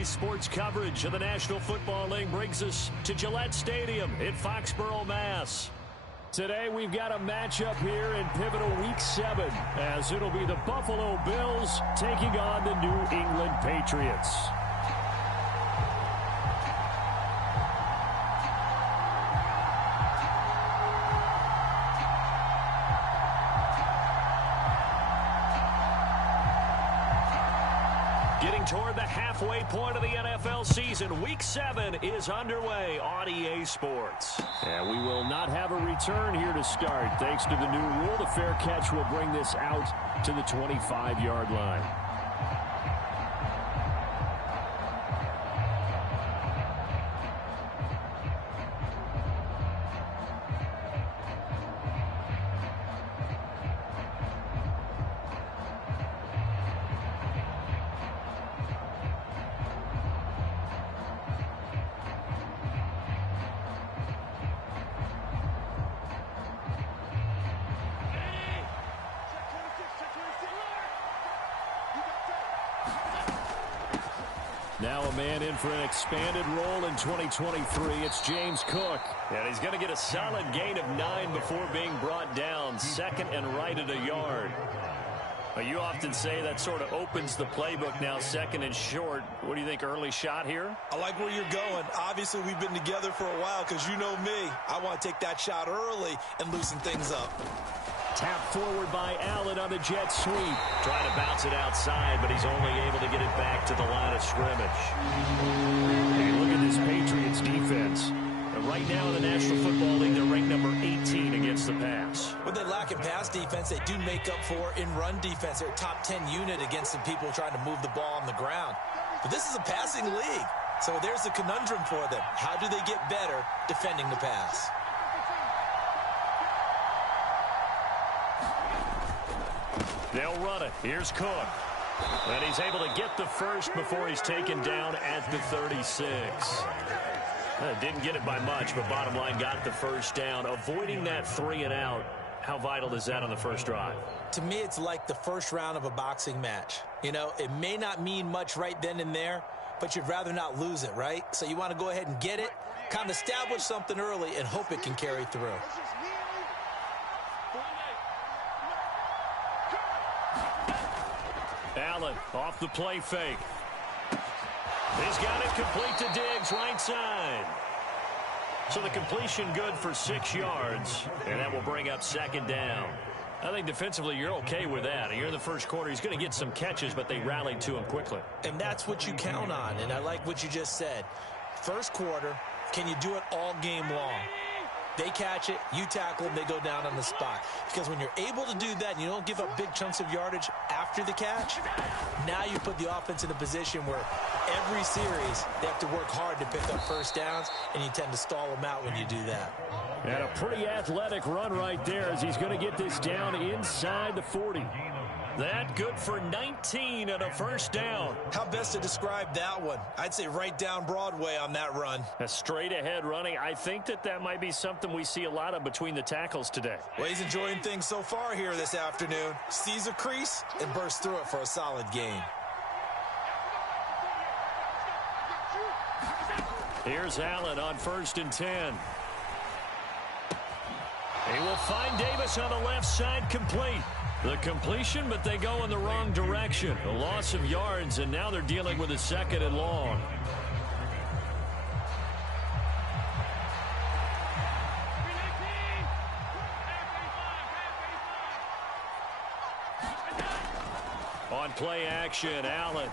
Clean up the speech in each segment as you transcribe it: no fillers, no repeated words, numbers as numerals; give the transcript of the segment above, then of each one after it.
Today's sports coverage of the National Football League brings us to Gillette Stadium in Foxborough, Mass. Today we've got a matchup here in pivotal Week 7, as it'll be the Buffalo Bills taking on the New England Patriots. Getting toward the halfway point of the NFL season, Week 7 is underway on EA Sports. And we will not have a return here to start. Thanks to the new rule, the fair catch will bring this out to the 25-yard line. Now a man in for an expanded role in 2023. It's James Cook. And he's going to get a solid gain of 9 before being brought down. Second and right at a yard. You often say that sort of opens the playbook now, second and short. What do you think, early shot here? I like where you're going. Obviously, we've been together for a while because you know me. I want to take that shot early and loosen things up. Tap forward by Allen on the jet sweep. Trying to bounce it outside, but he's only able to get it back to the line of scrimmage. Hey, look at this Patriots defense. Right now in the National Football League, they're ranked number 18 against the pass. When they lack in pass defense, they do make up for in run defense. They're a top 10 unit against the people trying to move the ball on the ground. But this is a passing league, so there's a conundrum for them. How do they get better defending the pass? They'll run it. Here's Cook. And he's able to get the first before he's taken down at the 36. Didn't get it by much, but bottom line got the first down. Avoiding that 3 and out, how vital is that on the first drive? To me, it's like the first round of a boxing match. You know, it may not mean much right then and there, but you'd rather not lose it, right? So you want to go ahead and get it, kind of establish something early, and hope it can carry through. Allen off the play fake. He's got it complete to Diggs, right side. So the completion good for 6 yards, and that will bring up second down. I think defensively you're okay with that. Here in the first quarter, he's going to get some catches, but they rallied to him quickly. And that's what you count on, and I like what you just said. First quarter, can you do it all game long? They catch it, you tackle them, they go down on the spot. Because when you're able to do that and you don't give up big chunks of yardage after the catch, now you put the offense in a position where every series they have to work hard to pick up first downs, and you tend to stall them out when you do that. And a pretty athletic run right there as he's going to get this down inside the 40. That good for 19 and a first down. How best to describe that one? I'd say right down Broadway on that run. A straight ahead running. I think that might be something we see a lot of between the tackles today. Well, he's enjoying things so far here this afternoon. Sees a crease and bursts through it for a solid gain. Here's Allen on 1st and 10. He will find Davis on the left side, complete. The completion, but they go in the wrong direction. A loss of yards, and now they're dealing with a 2nd and long. On play action, Allen.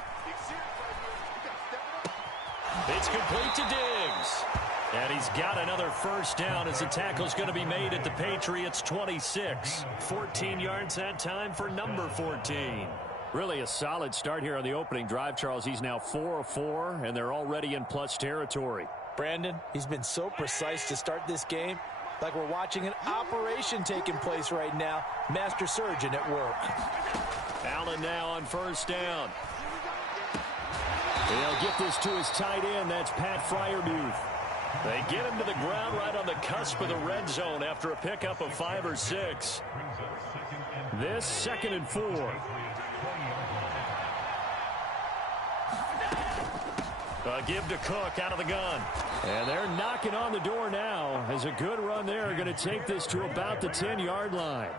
It's complete to Diggs. And he's got another first down as the tackle's going to be made at the Patriots' 26. 14 yards that time for number 14. Really a solid start here on the opening drive, Charles. He's now 4 of 4, and they're already in plus territory. Brandon, he's been so precise to start this game, like we're watching an operation taking place right now. Master surgeon at work. Allen now on first down. They'll get this to his tight end. That's Pat Freiermuth. They get him to the ground right on the cusp of the red zone after a pickup of 5 or 6. This 2nd and 4. Give to Cook out of the gun. And they're knocking on the door now as a good run there. Going to take this to about the 10-yard line.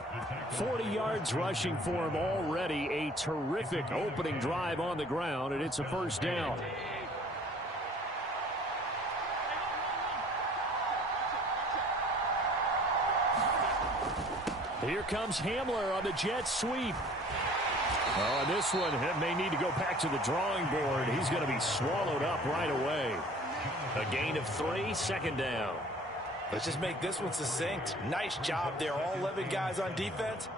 40 yards rushing for him already. A terrific opening drive on the ground, and it's a first down. Here comes Hamler on the jet sweep. Oh, and this one may need to go back to the drawing board. He's going to be swallowed up right away. A gain of 3, second down. Let's just make this one succinct. Nice job there. All 11 guys on defense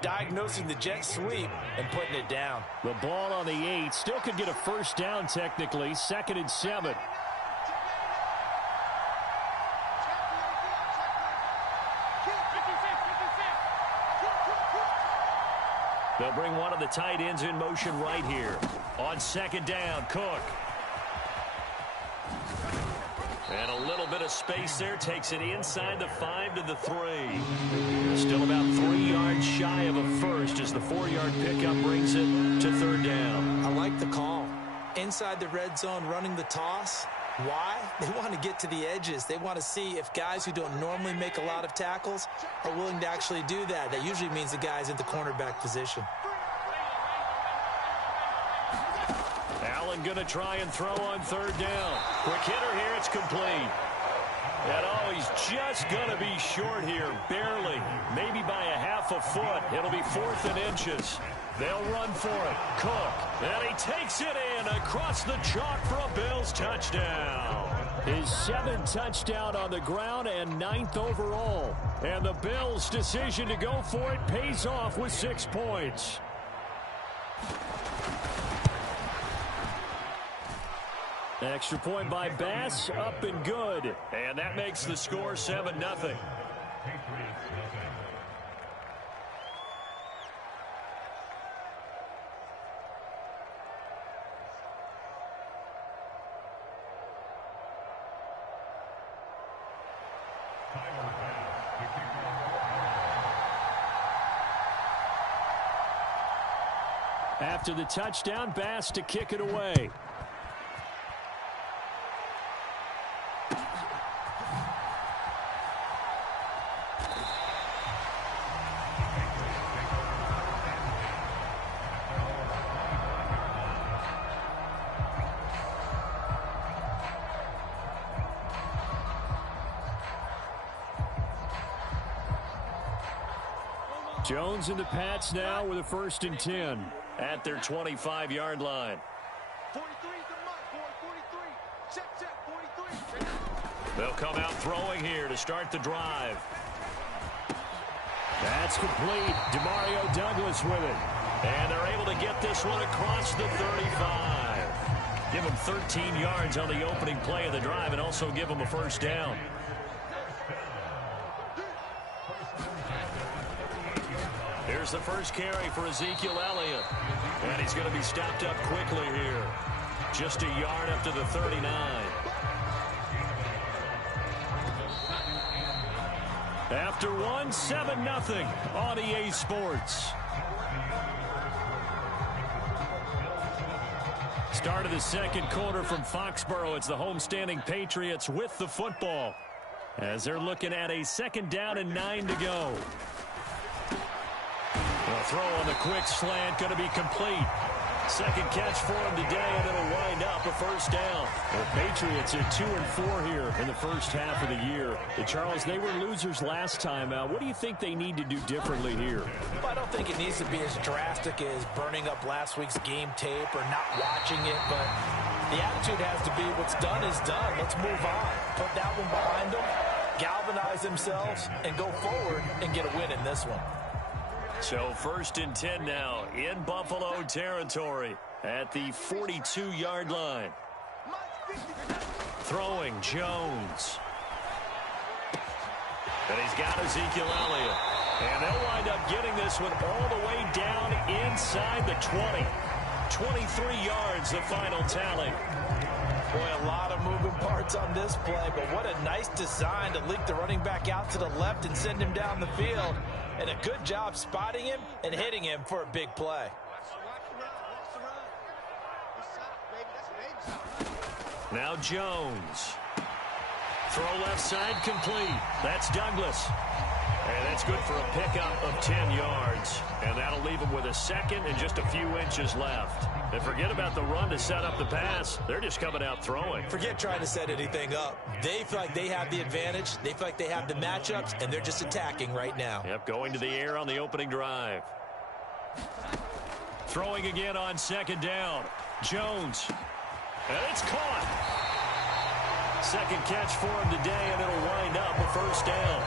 diagnosing the jet sweep and putting it down. The ball on the 8. Still could get a first down technically. 2nd and 7. They'll bring one of the tight ends in motion right here. On 2nd down, Cook. And a little bit of space there. Takes it inside the 5 to the 3. Still about 3 yards shy of a first as the 4-yard pickup brings it to 3rd down. I like the call. Inside the red zone running the toss. Why? They want to get to the edges. They want to see if guys who don't normally make a lot of tackles are willing to actually do that. That usually means the guy's in the cornerback position. Allen going to try and throw on 3rd down. Quick hitter here. It's complete. And oh, he's just going to be short here. Barely. Maybe by a half a foot. It'll be 4th and inches. They'll run for it. Cook. And he takes it in across the chalk for a Bills touchdown. His 7th touchdown on the ground and 9th overall. And the Bills' decision to go for it pays off with 6 points. Extra point by Bass, up and good. And that makes the score 7-0. After the touchdown, Bass to kick it away. Jones and the Pats now with a 1st and 10 at their 25-yard line. 43 is the mark, boy. 43. Check, 43. They'll come out throwing here to start the drive. That's complete. Demario Douglas with it. And they're able to get this one across the 35. Give them 13 yards on the opening play of the drive and also give them a first down. Here's the first carry for Ezekiel Elliott. And he's going to be stopped up quickly here. Just a yard up to the 39. After one, 7-0 on EA Sports. Start of the second quarter from Foxborough. It's the homestanding Patriots with the football as they're looking at a 2nd down and 9 to go. The throw on the quick slant going to be complete. 2nd catch for him today, and it'll wind up a first down. The Patriots are 2-4 here in the first half of the year. And Charles, they were losers last time out. What do you think they need to do differently here? Well, I don't think it needs to be as drastic as burning up last week's game tape or not watching it, but the attitude has to be what's done is done. Let's move on. Put that one behind them, galvanize themselves, and go forward and get a win in this one. So 1st and 10 now in Buffalo territory at the 42-yard line. Throwing Jones. And he's got Ezekiel Elliott. And they'll wind up getting this one all the way down inside the 20. 23 yards, the final tally. Boy, a lot of moving parts on this play, but what a nice design to leak the running back out to the left and send him down the field. And a good job spotting him and hitting him for a big play. Now Jones. Throw left side complete. That's Douglas. And that's good for a pickup of 10 yards. And that'll leave him with a second and just a few inches left. And forget about the run to set up the pass. They're just coming out throwing. Forget trying to set anything up. They feel like they have the advantage. They feel like they have the matchups, and they're just attacking right now. Yep, going to the air on the opening drive. Throwing again on second down. Jones. And it's caught. Second catch for him today, and it'll wind up a first down.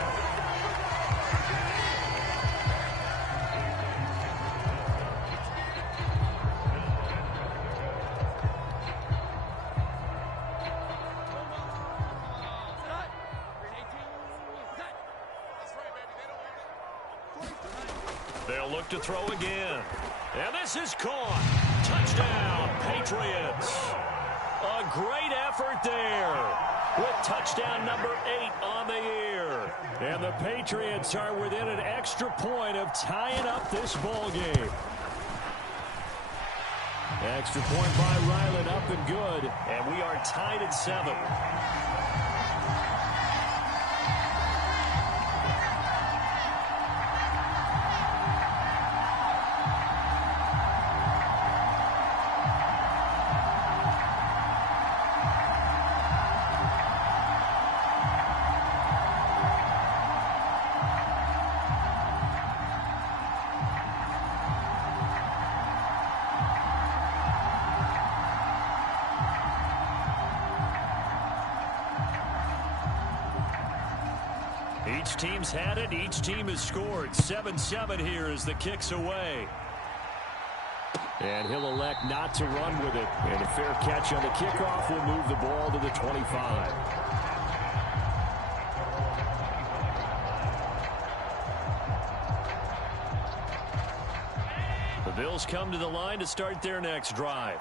They'll look to throw again. And this is caught. Touchdown, Patriots. A great effort there with touchdown number 8 on the year. And the Patriots are within an extra point of tying up this ball game. Extra point by Ryland, up and good. And we are tied at 7. Each team's had it. Each team has scored. 7-7 here as the kick's away. And he'll elect not to run with it. And a fair catch on the kickoff will move the ball to the 25. The Bills come to the line to start their next drive.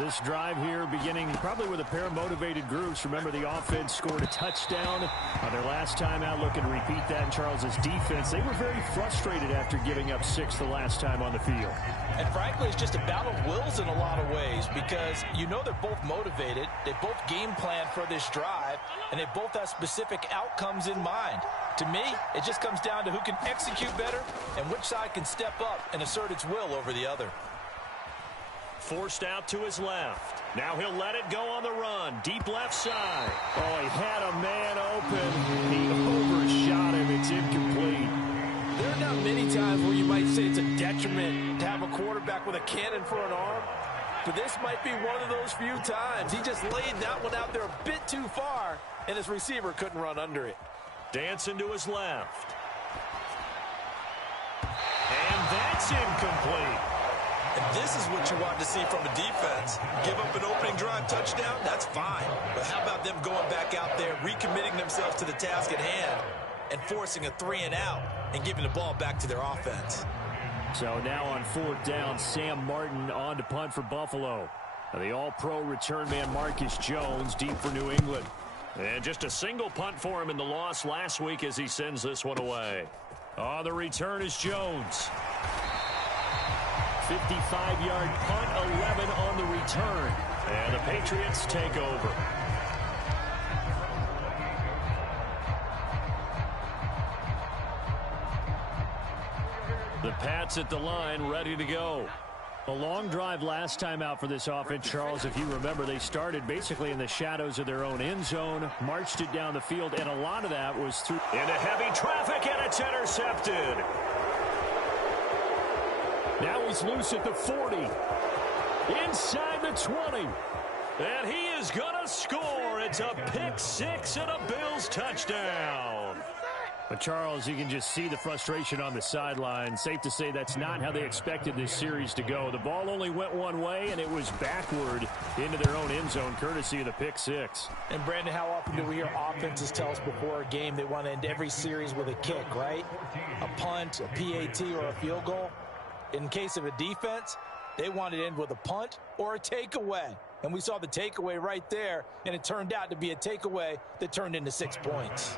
This drive here beginning probably with a pair of motivated groups. Remember, the offense scored a touchdown on their last time out. Looking to repeat that in Charles's defense. They were very frustrated after giving up 6 the last time on the field. And frankly, it's just a battle of wills in a lot of ways because you know they're both motivated. They both game plan for this drive, and they both have specific outcomes in mind. To me, it just comes down to who can execute better and which side can step up and assert its will over the other. Forced out to his left. Now he'll let it go on the run. Deep left side. Oh, he had a man open. He overshot him. It's incomplete. There are not many times where you might say it's a detriment to have a quarterback with a cannon for an arm. But this might be one of those few times. He just laid that one out there a bit too far, and his receiver couldn't run under it. Dancing to his left. And that's incomplete. And this is what you want to see from a defense. Give up an opening drive touchdown, that's fine. But how about them going back out there, recommitting themselves to the task at hand, and forcing a 3-and-out and giving the ball back to their offense? So now on 4th down, Sam Martin on to punt for Buffalo. The all-pro return man Marcus Jones deep for New England. And just a single punt for him in the loss last week as he sends this one away. On the return is Jones. 55-yard punt, 11 on the return. And the Patriots take over. The Pats at the line, ready to go. A long drive last time out for this offense, Charles. If you remember, they started basically in the shadows of their own end zone, marched it down the field, and a lot of that was through into heavy traffic, and it's intercepted. Now he's loose at the 40. Inside the 20. And he is going to score. It's a pick 6 and a Bills touchdown. But, Charles, you can just see the frustration on the sideline. Safe to say that's not how they expected this series to go. The ball only went one way, and it was backward into their own end zone, courtesy of the pick 6. And, Brandon, how often do we hear offenses tell us before a game they want to end every series with a kick, right? A punt, a PAT, or a field goal. In case of a defense, they wanted to end with a punt or a takeaway. And we saw the takeaway right there, and it turned out to be a takeaway that turned into 6 points.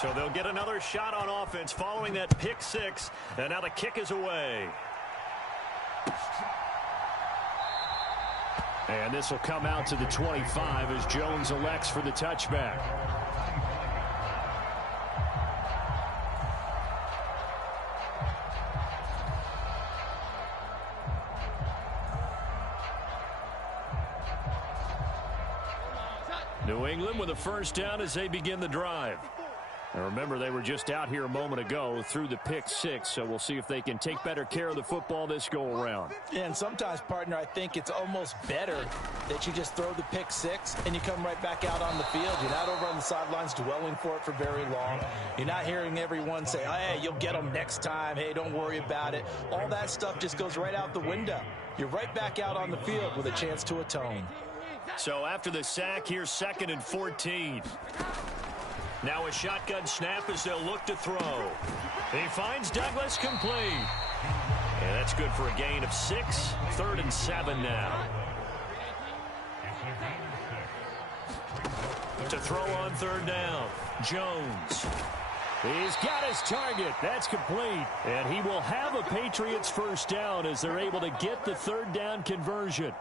So they'll get another shot on offense following that pick 6, and now the kick is away. And this will come out to the 25 as Jones elects for the touchback. New England with a first down as they begin the drive. And remember, they were just out here a moment ago through the pick six, so we'll see if they can take better care of the football this go-around. Yeah, and sometimes, partner, I think it's almost better that you just throw the pick six and you come right back out on the field. You're not over on the sidelines dwelling for it for very long. You're not hearing everyone say, oh, hey, you'll get them next time. Hey, don't worry about it. All that stuff just goes right out the window. You're right back out on the field with a chance to atone. So after the sack, here's 2nd and 14. Now a shotgun snap as they'll look to throw. He finds Douglas complete. And that's good for a gain of 6. 3rd and 7 now. To throw on 3rd down, Jones. He's got his target. That's complete. And he will have a Patriots first down as they're able to get the 3rd down conversion.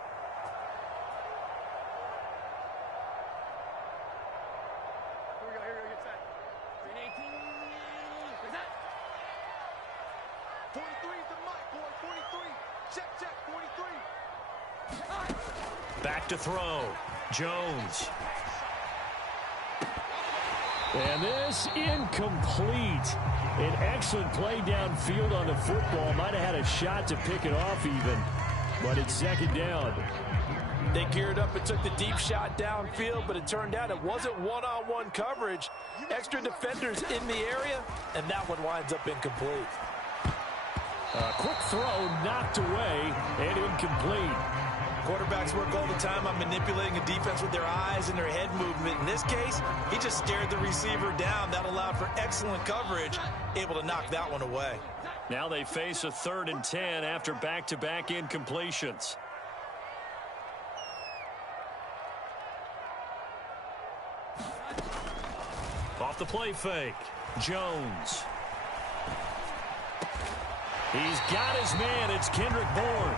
Back to throw. Jones. And this incomplete. An excellent play downfield on the football. Might have had a shot to pick it off even. But it's 2nd down. They geared up and took the deep shot downfield, but it turned out it wasn't one-on-one coverage. Extra defenders in the area, and that one winds up incomplete. A quick throw knocked away and incomplete. Quarterbacks work all the time on manipulating a defense with their eyes and their head movement. In this case, he just stared the receiver down. That allowed for excellent coverage, able to knock that one away. Now they face a 3rd and 10 after back-to-back incompletions. Off the play fake, Jones. He's got his man. It's Kendrick Bourne.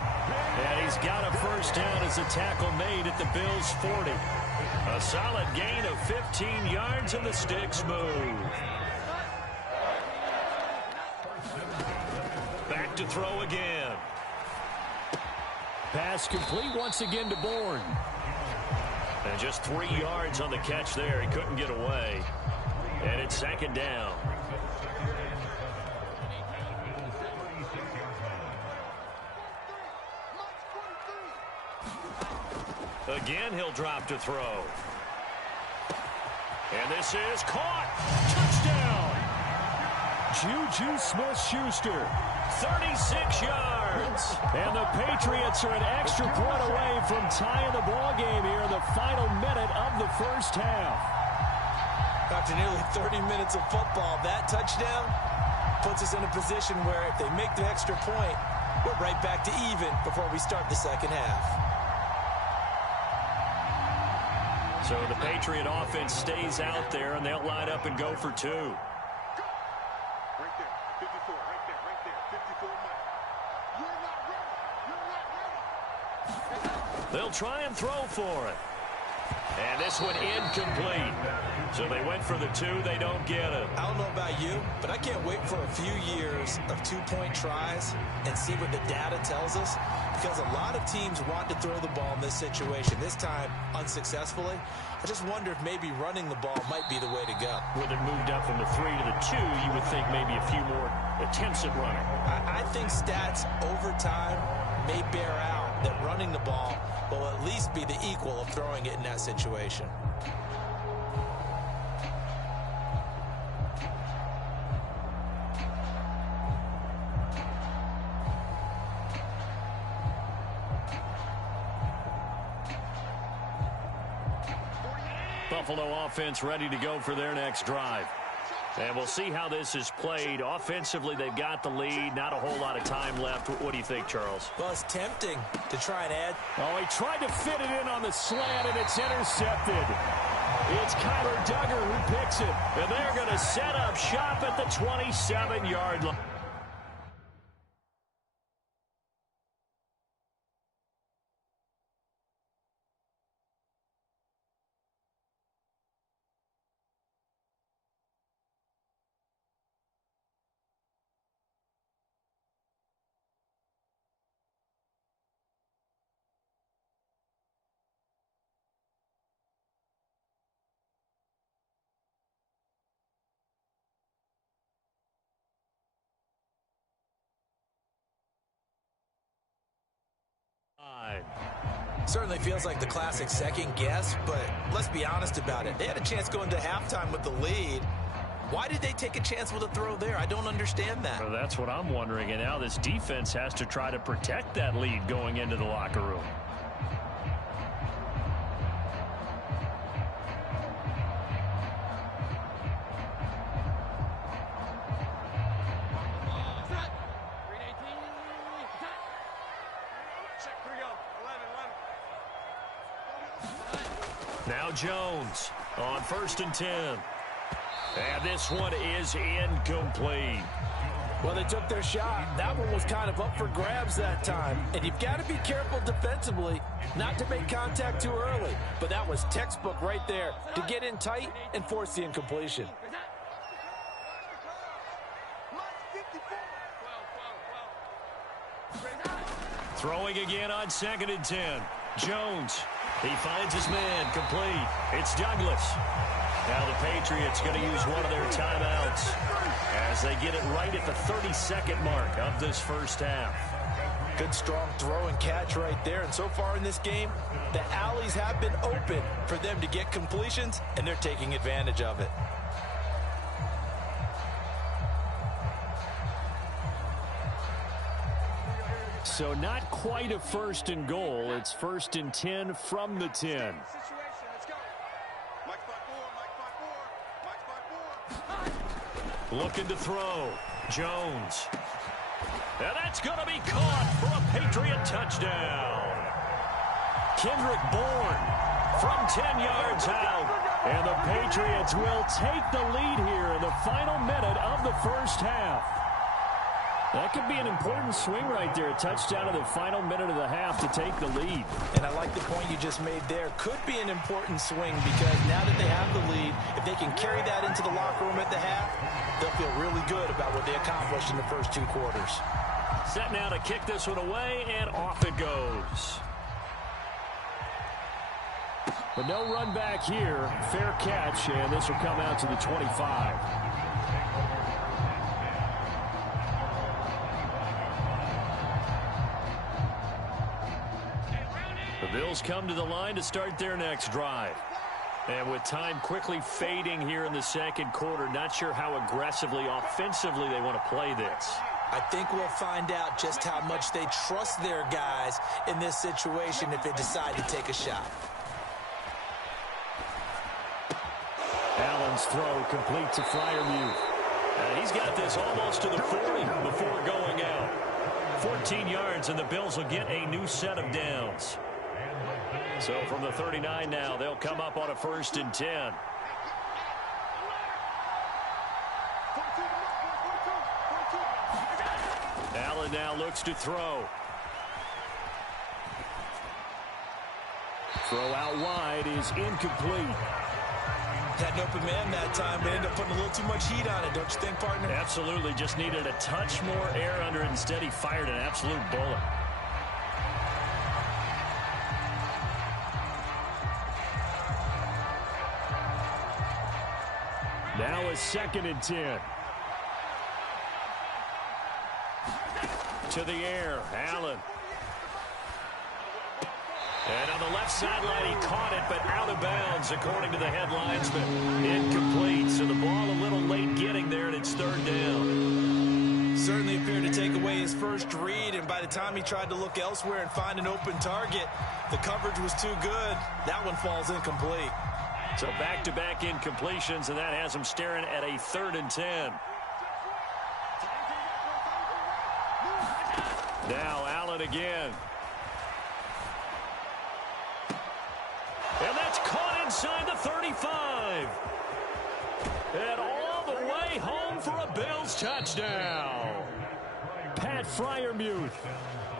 And he's got a first down as a tackle made at the Bills' 40. A solid gain of 15 yards and the sticks move. Back to throw again. Pass complete once again to Bourne. And just 3 yards on the catch there. He couldn't get away. And it's 2nd down. Again, he'll drop to throw. And this is caught. Touchdown. Juju Smith-Schuster, 36 yards. And the Patriots are an extra point away from tying the ball game here in the final minute of the first half. After nearly 30 minutes of football, that touchdown puts us in a position where if they make the extra point, we're right back to even before we start the second half. So the Patriot offense stays out there, and they'll line up and go for 2. Right there, 54, right there, 54 Mike. You're not ready. They'll try and throw for it. And this one incomplete. So they went for the 2. They don't get it. I don't know about you, but I can't wait for a few years of 2-point tries and see what the data tells us. Because a lot of teams want to throw the ball in this situation. This time, unsuccessfully. I just wonder if maybe running the ball might be the way to go. With it moved up from the 3 to the 2, you would think maybe a few more attempts at running. I think stats over time may bear out that running the ball will at least be the equal of throwing it in that situation. Buffalo offense ready to go for their next drive. And we'll see how this is played. Offensively, they've got the lead. Not a whole lot of time left. What do you think, Charles? Well, it's tempting to try and add. Oh, he tried to fit it in on the slant, and it's intercepted. It's Kyler Duggar who picks it. And they're going to set up shop at the 27-yard line. Certainly feels like the classic second guess, but let's be honest about it. They had a chance going to halftime with the lead. Why did they take a chance with a throw there? I don't understand that. Well, that's what I'm wondering, and now this defense has to try to protect that lead going into the locker room. Now Jones on 1st and 10. And this one is incomplete. Well, they took their shot. That one was kind of up for grabs that time. And you've got to be careful defensively not to make contact too early. But that was textbook right there to get in tight and force the incompletion. Throwing again on 2nd and 10. Jones. He finds his man, complete. It's Douglas. Now the Patriots going to use one of their timeouts as they get it right at the 32nd mark of this first half. Good strong throw and catch right there. And so far in this game, the alleys have been open for them to get completions, and they're taking advantage of it. So not quite a 1st and goal. It's 1st and 10 from the 10. Looking to throw. Jones. And that's going to be caught for a Patriot touchdown. Kendrick Bourne from 10 yards out. And the Patriots will take the lead here in the final minute of the first half. That could be an important swing right there. A touchdown in the final minute of the half to take the lead. And I like the point you just made there. Could be an important swing because now that they have the lead, if they can carry that into the locker room at the half, they'll feel really good about what they accomplished in the first 2 quarters. Set now to kick this one away, and off it goes. But no run back here. Fair catch, and this will come out to the 25. The Bills come to the line to start their next drive. And with time quickly fading here in the second quarter, not sure how aggressively, offensively they want to play this. I think we'll find out just how much they trust their guys in this situation if they decide to take a shot. Allen's throw complete to Freiermuth. And he's got this almost to the 40 before going out. 14 yards, and the Bills will get a new set of downs. So from the 39 now, they'll come up on a 1st and 10. Allen now looks to throw. Throw out wide is incomplete. Had an open man that time, but ended up putting a little too much heat on it, don't you think, partner? Absolutely. Just needed a touch more air under it. Instead, he fired an absolute bullet. Now a 2nd and 10. To the air, Allen. And on the left sideline, he caught it, but out of bounds, according to the headlines, but incomplete. So the ball a little late getting there, and it's 3rd down. Certainly appeared to take away his first read, and by the time he tried to look elsewhere and find an open target, the coverage was too good. That one falls incomplete. So back-to-back incompletions, and that has him staring at a 3rd and 10. Now Allen again. And that's caught inside the 35. And all the way home for a Bills touchdown. Pat Freiermuth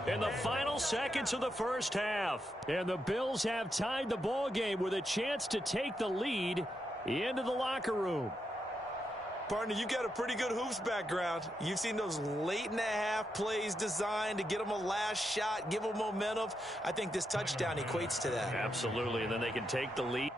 in the final seconds of the first half. And the Bills have tied the ball game with a chance to take the lead into the locker room. Partner, you got a pretty good hoops background. You've seen those late-in-the-half plays designed to get them a last shot, give them momentum. I think this touchdown equates to that. Absolutely, and then they can take the lead.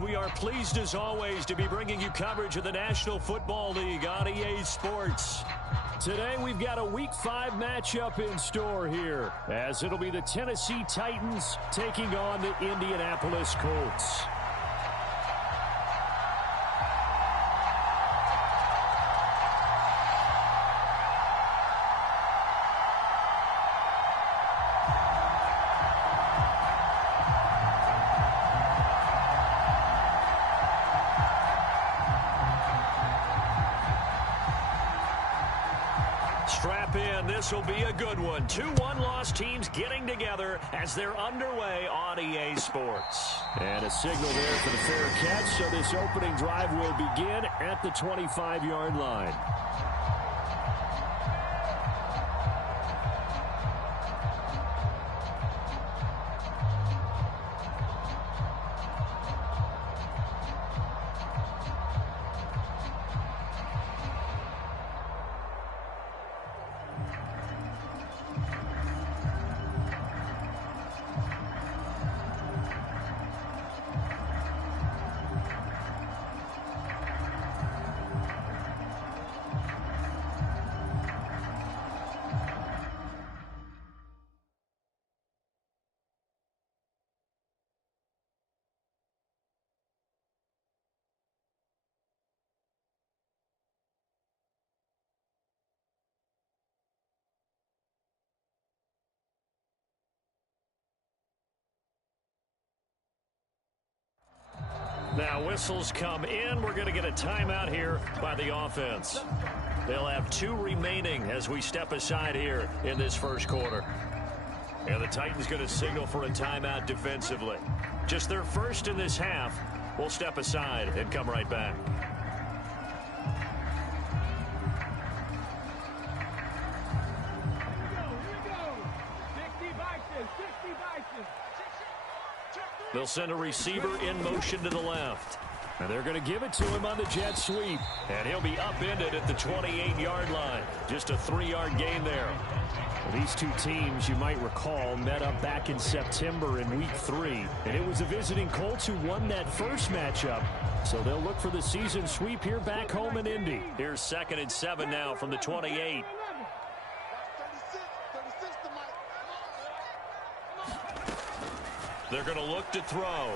We are pleased as always to be bringing you coverage of the National Football League on EA Sports. Today we've got a Week 5 matchup in store here, as it'll be the Tennessee Titans taking on the Indianapolis Colts. Strap in. This will be a good one. 2 one-loss teams getting together as they're underway on EA Sports. And a signal there for the fair catch, so this opening drive will begin at the 25-yard line. Now whistles come in. We're going to get a timeout here by the offense. They'll have 2 remaining as we step aside here in this first quarter. And the Titans going to signal for a timeout defensively. Just their first in this half. We'll step aside and come right back. They'll send a receiver in motion to the left. And they're going to give it to him on the jet sweep. And he'll be upended at the 28-yard line. Just a 3-yard gain there. Well, these 2 teams, you might recall, met up back in September in Week 3. And it was the visiting Colts who won that first matchup. So they'll look for the season sweep here back home in Indy. Here's 2nd and 7 now from the 28. They're going to look to throw.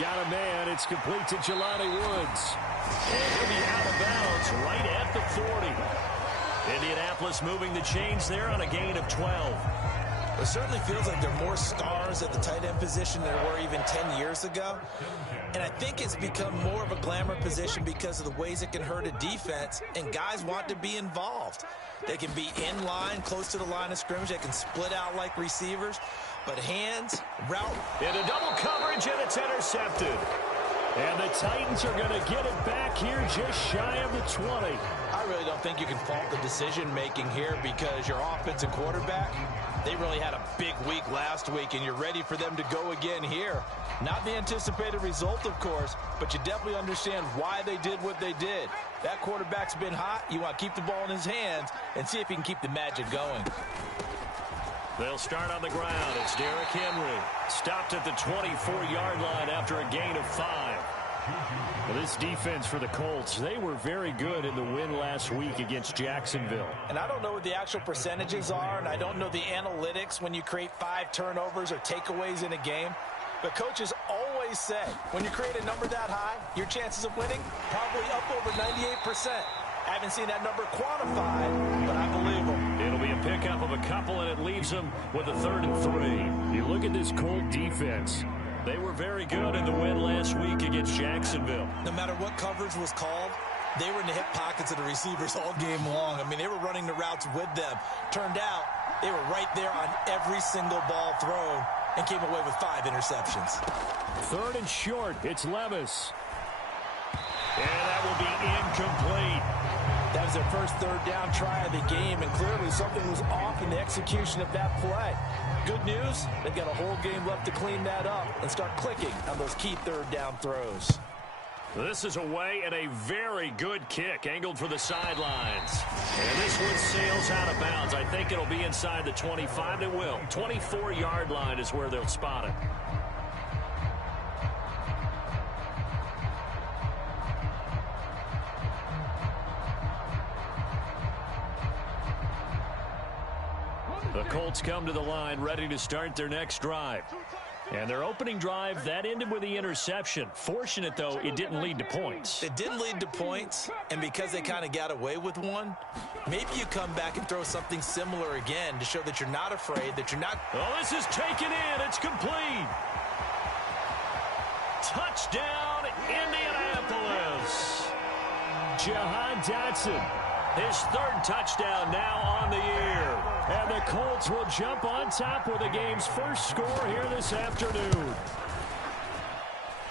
Got a man. It's complete to Jelani Woods. And he'll be out of bounds right at the 40. Indianapolis moving the chains there on a gain of 12. It certainly feels like there are more stars at the tight end position than there were even 10 years ago. And I think it's become more of a glamour position because of the ways it can hurt a defense, and guys want to be involved. They can be in line, close to the line of scrimmage. They can split out like receivers. But hands, route. Into double coverage, and it's intercepted. And the Titans are going to get it back here just shy of the 20. I really don't think you can fault the decision-making here because your offensive quarterback, they really had a big week last week, and you're ready for them to go again here. Not the anticipated result, of course, but you definitely understand why they did what they did. That quarterback's been hot. You want to keep the ball in his hands and see if he can keep the magic going. They'll start on the ground. It's Derrick Henry. Stopped at the 24-yard line after a gain of 5. Well, this defense for the Colts, they were very good in the win last week against Jacksonville. And I don't know what the actual percentages are, and I don't know the analytics when you create 5 turnovers or takeaways in a game. But coaches always say, when you create a number that high, your chances of winning probably up over 98%. I haven't seen that number quantified, but I believe them. It'll be a pickup of a couple, and it leaves them with a 3rd and 3. You look at this Colt defense. They were very good in the win last week against Jacksonville. No matter what coverage was called, they were in the hip pockets of the receivers all game long. I mean, they were running the routes with them. Turned out, they were right there on every single ball thrown and came away with 5 interceptions. 3rd and short. It's Levis. And that will be incomplete. That was their first 3rd down try of the game, and clearly something was off in the execution of that play. Good news, they've got a whole game left to clean that up and start clicking on those key 3rd down throws. This is away and a very good kick, angled for the sidelines. And this one sails out of bounds. I think it'll be inside the 25. It will. 24-yard line is where they'll spot it. The Colts come to the line ready to start their next drive. And their opening drive, that ended with the interception. Fortunate, though, it didn't lead to points. It didn't lead to points, and because they kind of got away with one, maybe you come back and throw something similar again to show that you're not afraid, that you're not... Oh, this is taken in. It's complete. Touchdown, Indianapolis. Jahan Dotson, his third touchdown now on the year. And the Colts will jump on top with the game's first score here this afternoon.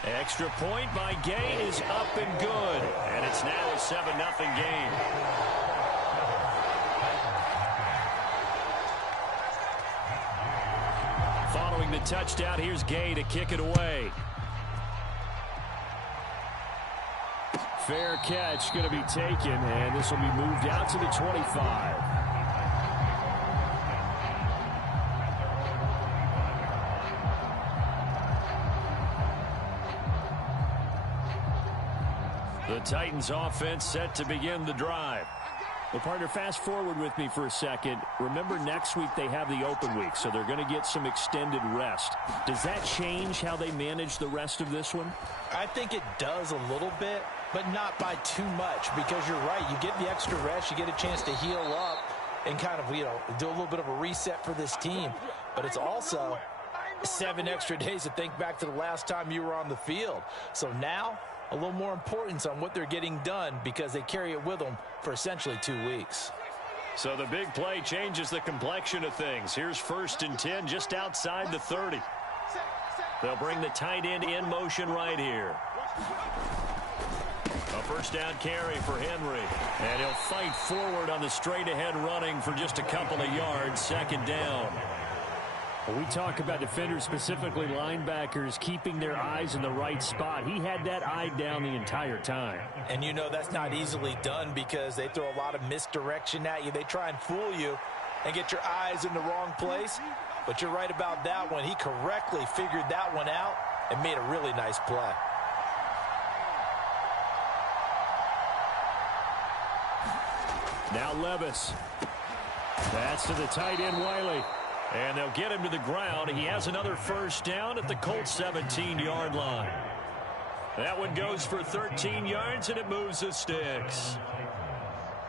Extra point by Gay is up and good. And it's now a 7-0 game. Following the touchdown, here's Gay to kick it away. Fair catch going to be taken, and this will be moved out to the 25. The Titans offense set to begin the drive. Well, partner, fast forward with me for a second. Remember, next week they have the open week, so they're going to get some extended rest. Does that change how they manage the rest of this one? I think it does a little bit, but not by too much, because you're right. You get the extra rest. You get a chance to heal up and kind of, do a little bit of a reset for this team. But it's also 7 extra days to think back to the last time you were on the field. So now, a little more importance on what they're getting done because they carry it with them for essentially 2 weeks. So the big play changes the complexion of things. Here's 1st and 10 just outside the 30. They'll bring the tight end in motion right here. A first down carry for Henry. And he'll fight forward on the straight-ahead running for just a couple of yards. 2nd down. When we talk about defenders, specifically linebackers, keeping their eyes in the right spot, he had that eye down the entire time. And that's not easily done because they throw a lot of misdirection at you. They try and fool you and get your eyes in the wrong place. But you're right about that one. He correctly figured that one out and made a really nice play. Now Levis. That's to the tight end, Wiley. And they'll get him to the ground. He has another first down at the Colts 17-yard line. That one goes for 13 yards, and it moves the sticks.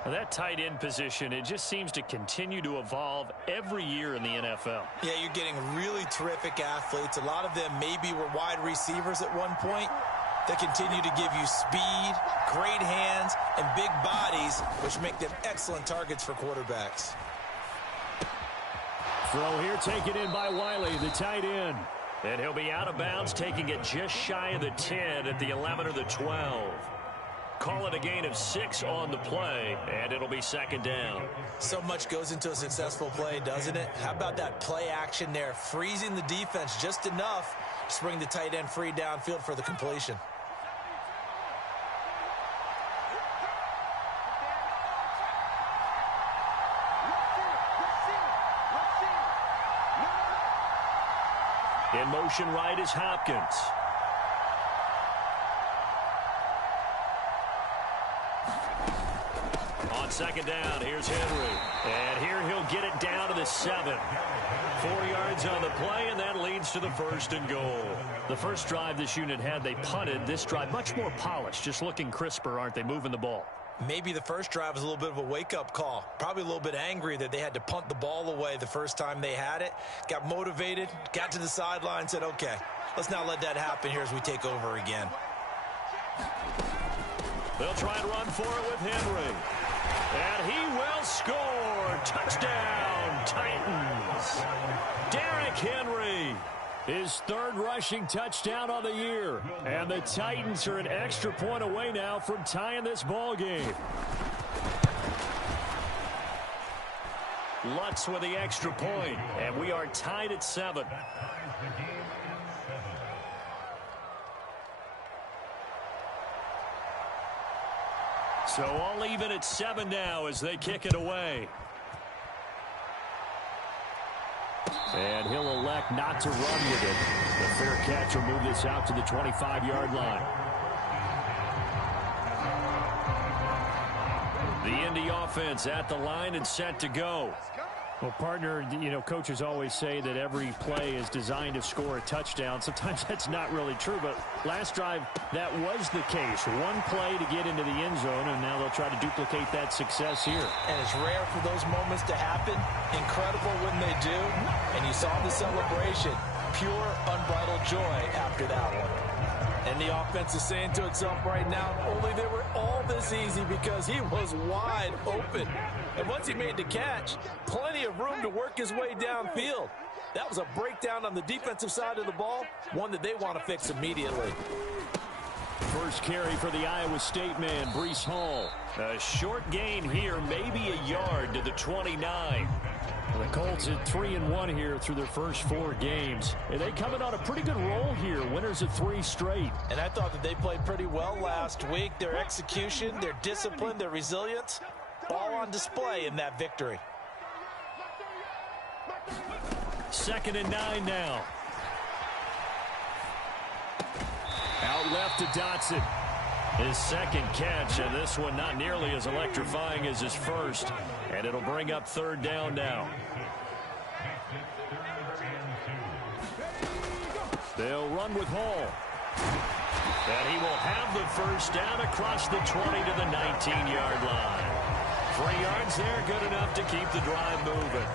That tight end position, it just seems to continue to evolve every year in the NFL. Yeah, you're getting really terrific athletes. A lot of them maybe were wide receivers at one point. They continue to give you speed, great hands, and big bodies, which make them excellent targets for quarterbacks. Throw here taken in by Wiley, the tight end. And he'll be out of bounds, taking it just shy of the 10 at the 11 or the 12. Call it a gain of 6 on the play, and it'll be 2nd down. So much goes into a successful play, doesn't it? How about that play action there, freezing the defense just enough to bring the tight end free downfield for the completion. In motion right is Hopkins. On 2nd down, here's Henry. And here he'll get it down to the 7. 4 yards on the play, and that leads to the 1st and goal. The first drive this unit had, they punted. This drive, much more polished, just looking crisper, aren't they, moving the ball? Maybe the first drive was a little bit of a wake-up call. Probably a little bit angry that they had to punt the ball away the first time they had it. Got motivated, got to the sideline, said, okay, let's not let that happen here as we take over again. They'll try and run for it with Henry. And he will score. Touchdown, Titans. Derrick Henry. His 3rd rushing touchdown on the year. And the Titans are an extra point away now from tying this ball game. Lutz with the extra point, and we are tied at 7. So all even at 7 now as they kick it away. And he'll elect not to run with it. The fair catch will move this out to the 25-yard line. The Indy offense at the line and set to go. Well, partner, you know, coaches always say that every play is designed to score a touchdown. Sometimes that's not really true, but last drive, that was the case. One play to get into the end zone, and now they'll try to duplicate that success here. And it's rare for those moments to happen. Incredible when they do. And you saw the celebration. Pure, unbridled joy after that one. And the offense is saying to itself right now, only they were all this easy because he was wide open. And once he made the catch, plenty of room to work his way downfield. That was a breakdown on the defensive side of the ball, one that they want to fix immediately. First carry for the Iowa State man, Breece Hall. A short gain here, maybe a yard to the 29. The Colts at 3-1 here through their first 4 games. And they coming on a pretty good roll here, winners of 3 straight. And I thought that they played pretty well last week. Their execution, their discipline, their resilience, all on display in that victory. 2nd and 9 now. Out left to Dotson. His second catch, and this one not nearly as electrifying as his first. And it'll bring up 3rd down now. They'll run with Hall. And he will have the first down across the 20 to the 19-yard line. 3 yards there, good enough to keep the drive moving.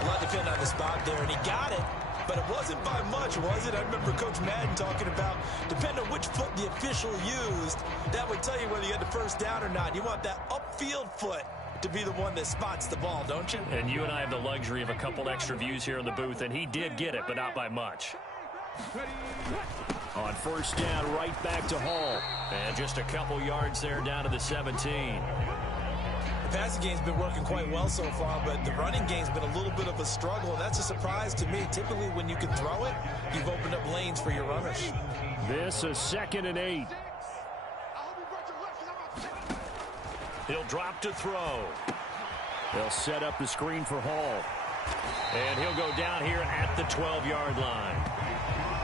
A lot depend on the spot there, and he got it. But it wasn't by much, was it? I remember Coach Madden talking about, depending on which foot the official used, that would tell you whether you had the first down or not. You want that upfield foot to be the one that spots the ball, don't you? And you and I have the luxury of a couple extra views here in the booth, and he did get it, but not by much. On first down, right back to Hall. And just a couple yards there down to the 17. The passing game's been working quite well so far, but the running game's been a little bit of a struggle, and that's a surprise to me. Typically, when you can throw it, you've opened up lanes for your runners. This is 2nd and 8. He'll drop to throw. They'll set up the screen for Hall. And he'll go down here at the 12-yard line.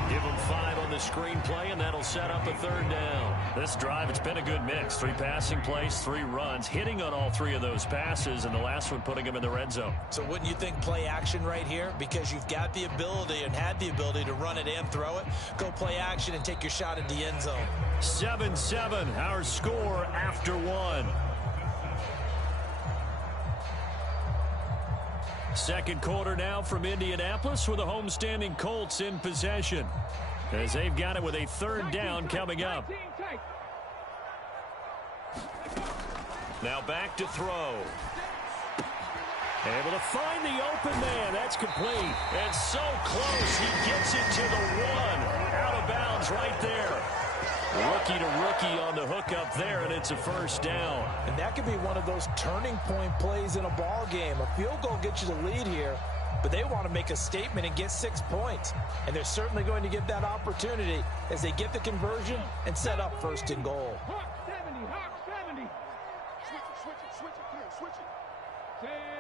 Give him 5 on the screenplay, and that'll set up a 3rd down. This drive, it's been a good mix. 3 passing plays, 3 runs, hitting on all 3 of those passes, and the last one putting him in the red zone. So wouldn't you think play action right here? Because you've got the ability and had the ability to run it and throw it. Go play action and take your shot at the end zone. 7-7, our score after 1. Second quarter now from Indianapolis with the homestanding Colts in possession, as they've got it with a 3rd down coming up. Now back to throw. Able to find the open man. That's complete. And so close. He gets it to the 1. Out of bounds right there. Rookie to rookie on the hook up there, and it's a 1st down. And that could be one of those turning point plays in a ball game. A field goal gets you the lead here, but they want to make a statement and get 6 points. And they're certainly going to get that opportunity as they get the conversion and set up 1st and goal.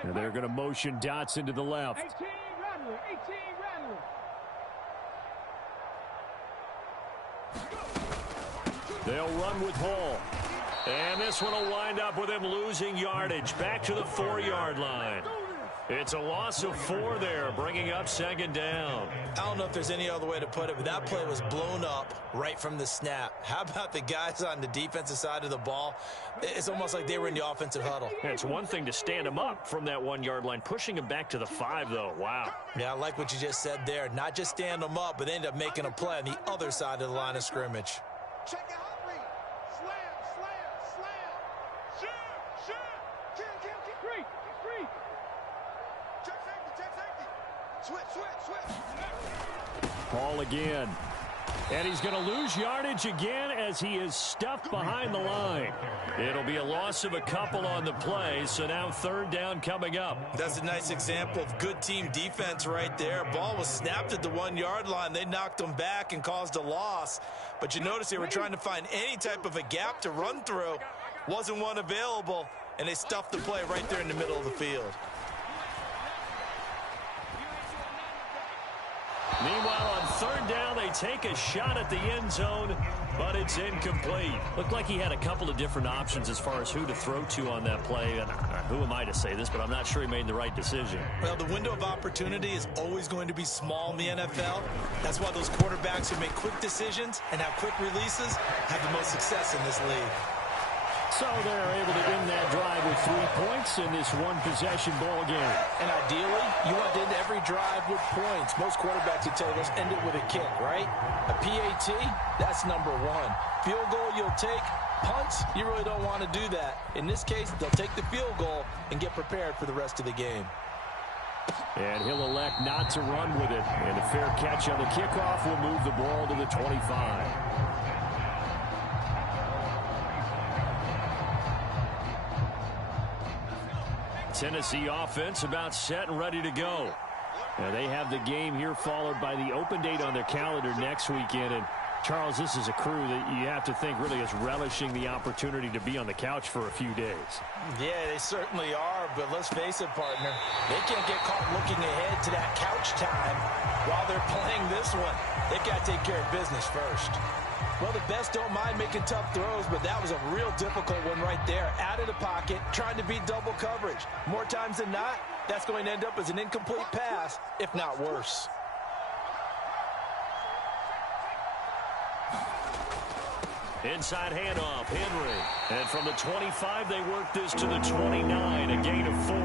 And they're going to motion Dotson to the left. 18 Rattler. They'll run with Hall. And this one will wind up with him losing yardage. Back to the 4-yard line. It's a loss of 4 there, bringing up 2nd down. I don't know if there's any other way to put it, but that play was blown up right from the snap. How about the guys on the defensive side of the ball? It's almost like they were in the offensive huddle. It's one thing to stand him up from that 1-yard line. Pushing him back to the 5, though. Wow. Yeah, I like what you just said there. Not just stand them up, but they end up making a play on the other side of the line of scrimmage. Check it out. Hall again. And he's going to lose yardage again as he is stuffed behind the line. It'll be a loss of a couple on the play, so now 3rd down coming up. That's a nice example of good team defense right there. Ball was snapped at the 1-yard line. They knocked them back and caused a loss. But you notice they were trying to find any type of a gap to run through. Wasn't one available, and they stuffed the play right there in the middle of the field. Meanwhile, on third down, they take a shot at the end zone, but it's incomplete. Looked like he had a couple of different options as far as who to throw to on that play. And who am I to say this, but I'm not sure he made the right decision. Well, the window of opportunity is always going to be small in the NFL. That's why those quarterbacks who make quick decisions and have quick releases have the most success in this league. So they're able to end that drive with 3 points in this one-possession ball game. And ideally, you want to end every drive with points. Most quarterbacks would tell you, let's end it with a kick, right? A PAT, that's number one. Field goal you'll take. Punts, you really don't want to do that. In this case, they'll take the field goal and get prepared for the rest of the game. And he'll elect not to run with it. And a fair catch on the kickoff will move the ball to the 25. Tennessee offense about set and ready to go. Now they have the game here followed by the open date on their calendar next weekend. And Charles, this is a crew that you have to think really is relishing the opportunity to be on the couch for a few days. Yeah, they certainly are, but let's face it, partner. They can't get caught looking ahead to that couch time while they're playing this one. They've got to take care of business first. Well, the best don't mind making tough throws, but that was a real difficult one right there. Out of the pocket, trying to beat double coverage. More times than not, that's going to end up as an incomplete pass, if not worse. Inside handoff, Henry. And from the 25, they work this to the 29, a gain of 4.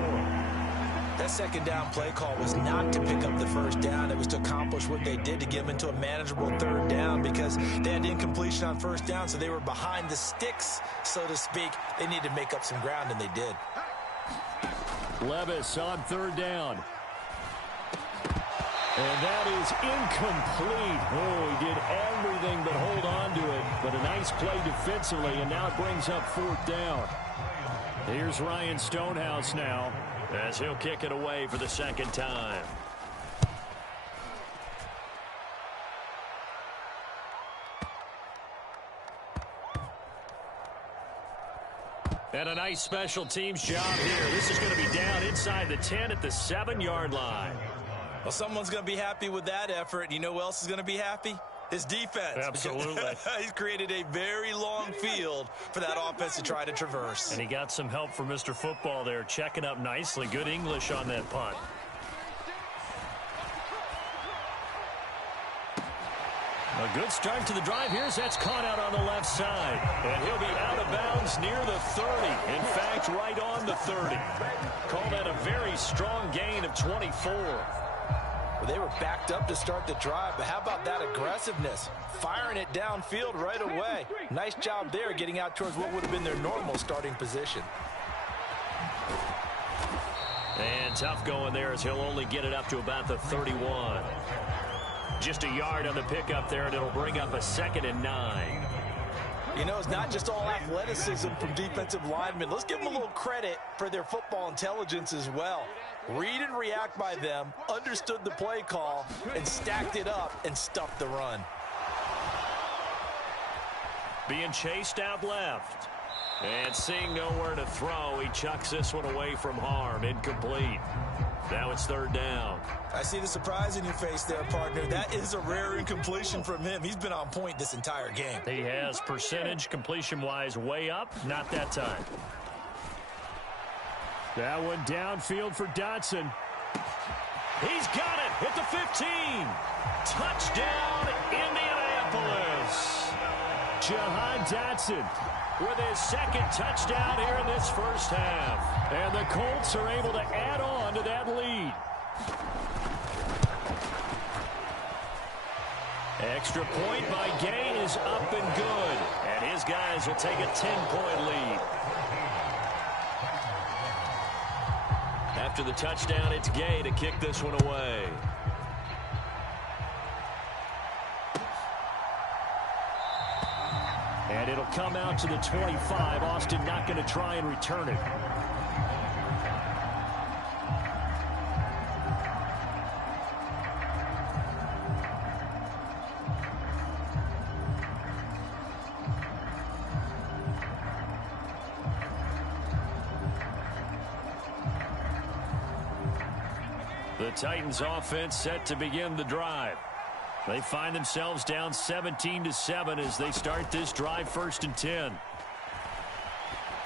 That second down play call was not to pick up the first down. It was to accomplish what they did to get them into a manageable third down because they had incompletion on first down, so they were behind the sticks, so to speak. They needed to make up some ground, and they did. Levis on third down. And that is incomplete. Oh, he did everything but hold on to it. But a nice play defensively, and now it brings up fourth down. Here's Ryan Stonehouse now, as he'll kick it away for the second time. And a nice special teams job here. This is going to be down inside the 10 at the 7-yard line. Well, someone's going to be happy with that effort. You know who else is going to be happy? His defense. Absolutely. He's created a very long field for that offense to try to traverse. And he got some help from Mr. Football there, checking up nicely. Good English on that punt. A good start to the drive here as that's caught out on the left side. And he'll be out of bounds near the 30. In fact, right on the 30. Call that a very strong gain of 24. Well, they were backed up to start the drive, but how about that aggressiveness? Firing it downfield right away. Nice job there getting out towards what would have been their normal starting position. And tough going there as he'll only get it up to about the 31. Just a yard on the pickup there, and it'll bring up a 2nd and 9. You know, it's not just all athleticism from defensive linemen. Let's give them a little credit for their football intelligence as well. Read and react by them, understood the play call, and stacked it up and stuffed the run. Being chased out left. And seeing nowhere to throw, he chucks this one away from harm. Incomplete. Now it's third down. I see the surprise in your face there, partner. That is a rare incompletion from him. He's been on point this entire game. He has percentage completion-wise way up. Not that time. That one downfield for Dotson. He's got it at the 15. Touchdown, Indianapolis. Jahan Dotson with his second touchdown here in this first half. And the Colts are able to add on to that lead. Extra point by Gay is up and good. And his guys will take a 10-point lead. After the touchdown, it's Gay to kick this one away. And it'll come out to the 25. Austin not going to try and return it. The Titans offense set to begin the drive. They find themselves down 17-7 as they start this drive, 1st and 10.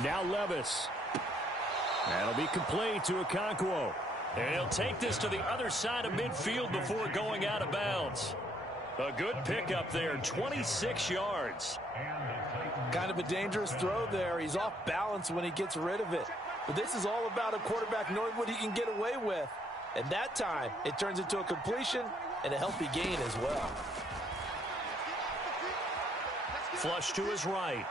Now Levis. That'll be complete to Okonkwo. And he'll take this to the other side of midfield before going out of bounds. A good pickup there, 26 yards. Kind of a dangerous throw there. He's off balance when he gets rid of it. But this is all about a quarterback knowing what he can get away with. And that time, it turns into a completion and a healthy gain as well. Flush to his right.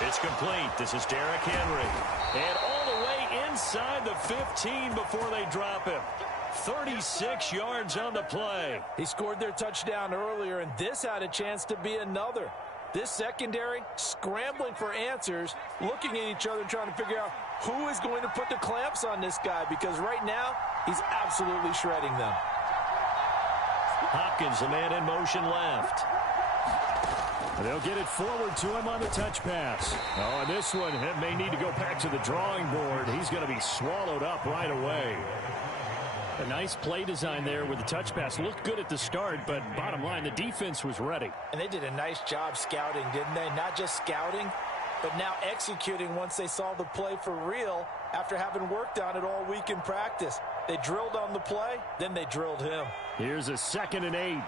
It's complete. This is Derrick Henry. And all the way inside the 15 before they drop him. 36 yards on the play. He scored their touchdown earlier, and this had a chance to be another. This secondary scrambling for answers, looking at each other, trying to figure out who is going to put the clamps on this guy, because right now he's absolutely shredding them. Hopkins, the man in motion left. They'll get it forward to him on the touch pass. Oh, and this one may need to go back to the drawing board. He's going to be swallowed up right away. A nice play design there with the touch pass. Looked good at the start, but bottom line, the defense was ready. And they did a nice job scouting, didn't they? Not just scouting, but now executing once they saw the play for real after having worked on it all week in practice. They drilled on the play, then they drilled him. Here's a 2nd and 8.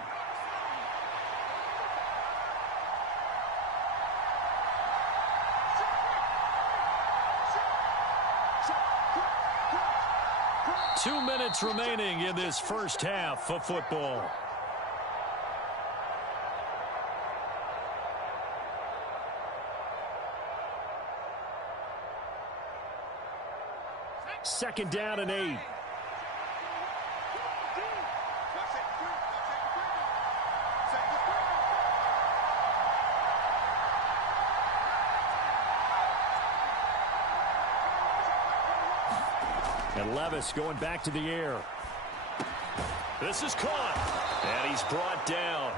Two minutes remaining in this first half of football. Second down and 8. And Levis going back to the air. This is caught. And he's brought down.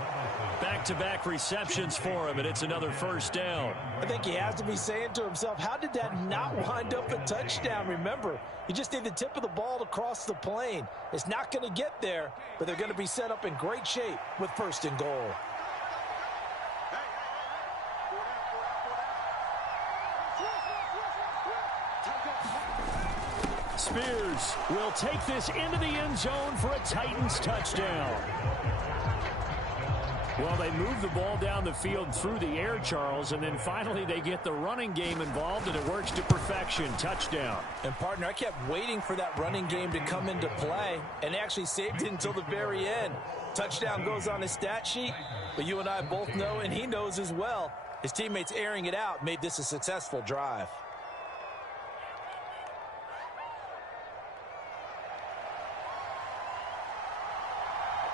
Back-to-back receptions for him, and it's another first down. I think he has to be saying to himself, how did that not wind up a touchdown? Remember, you just need the tip of the ball to cross the plane. It's not going to get there, but they're going to be set up in great shape with 1st and goal. Spears will take this into the end zone for a Titans touchdown. Well, they move the ball down the field through the air, Charles, and then finally they get the running game involved, and it works to perfection. Touchdown. And, partner, I kept waiting for that running game to come into play, and they actually saved it until the very end. Touchdown goes on his stat sheet, but you and I both know, and he knows as well, his teammates airing it out made this a successful drive.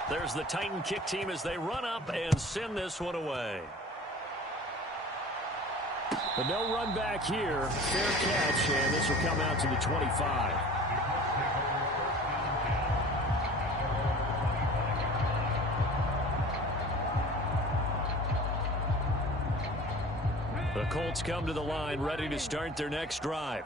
There's the Titan kick team as they run up and send this one away. But no run back here. Fair catch, and this will come out to the 25. The Colts come to the line, ready to start their next drive.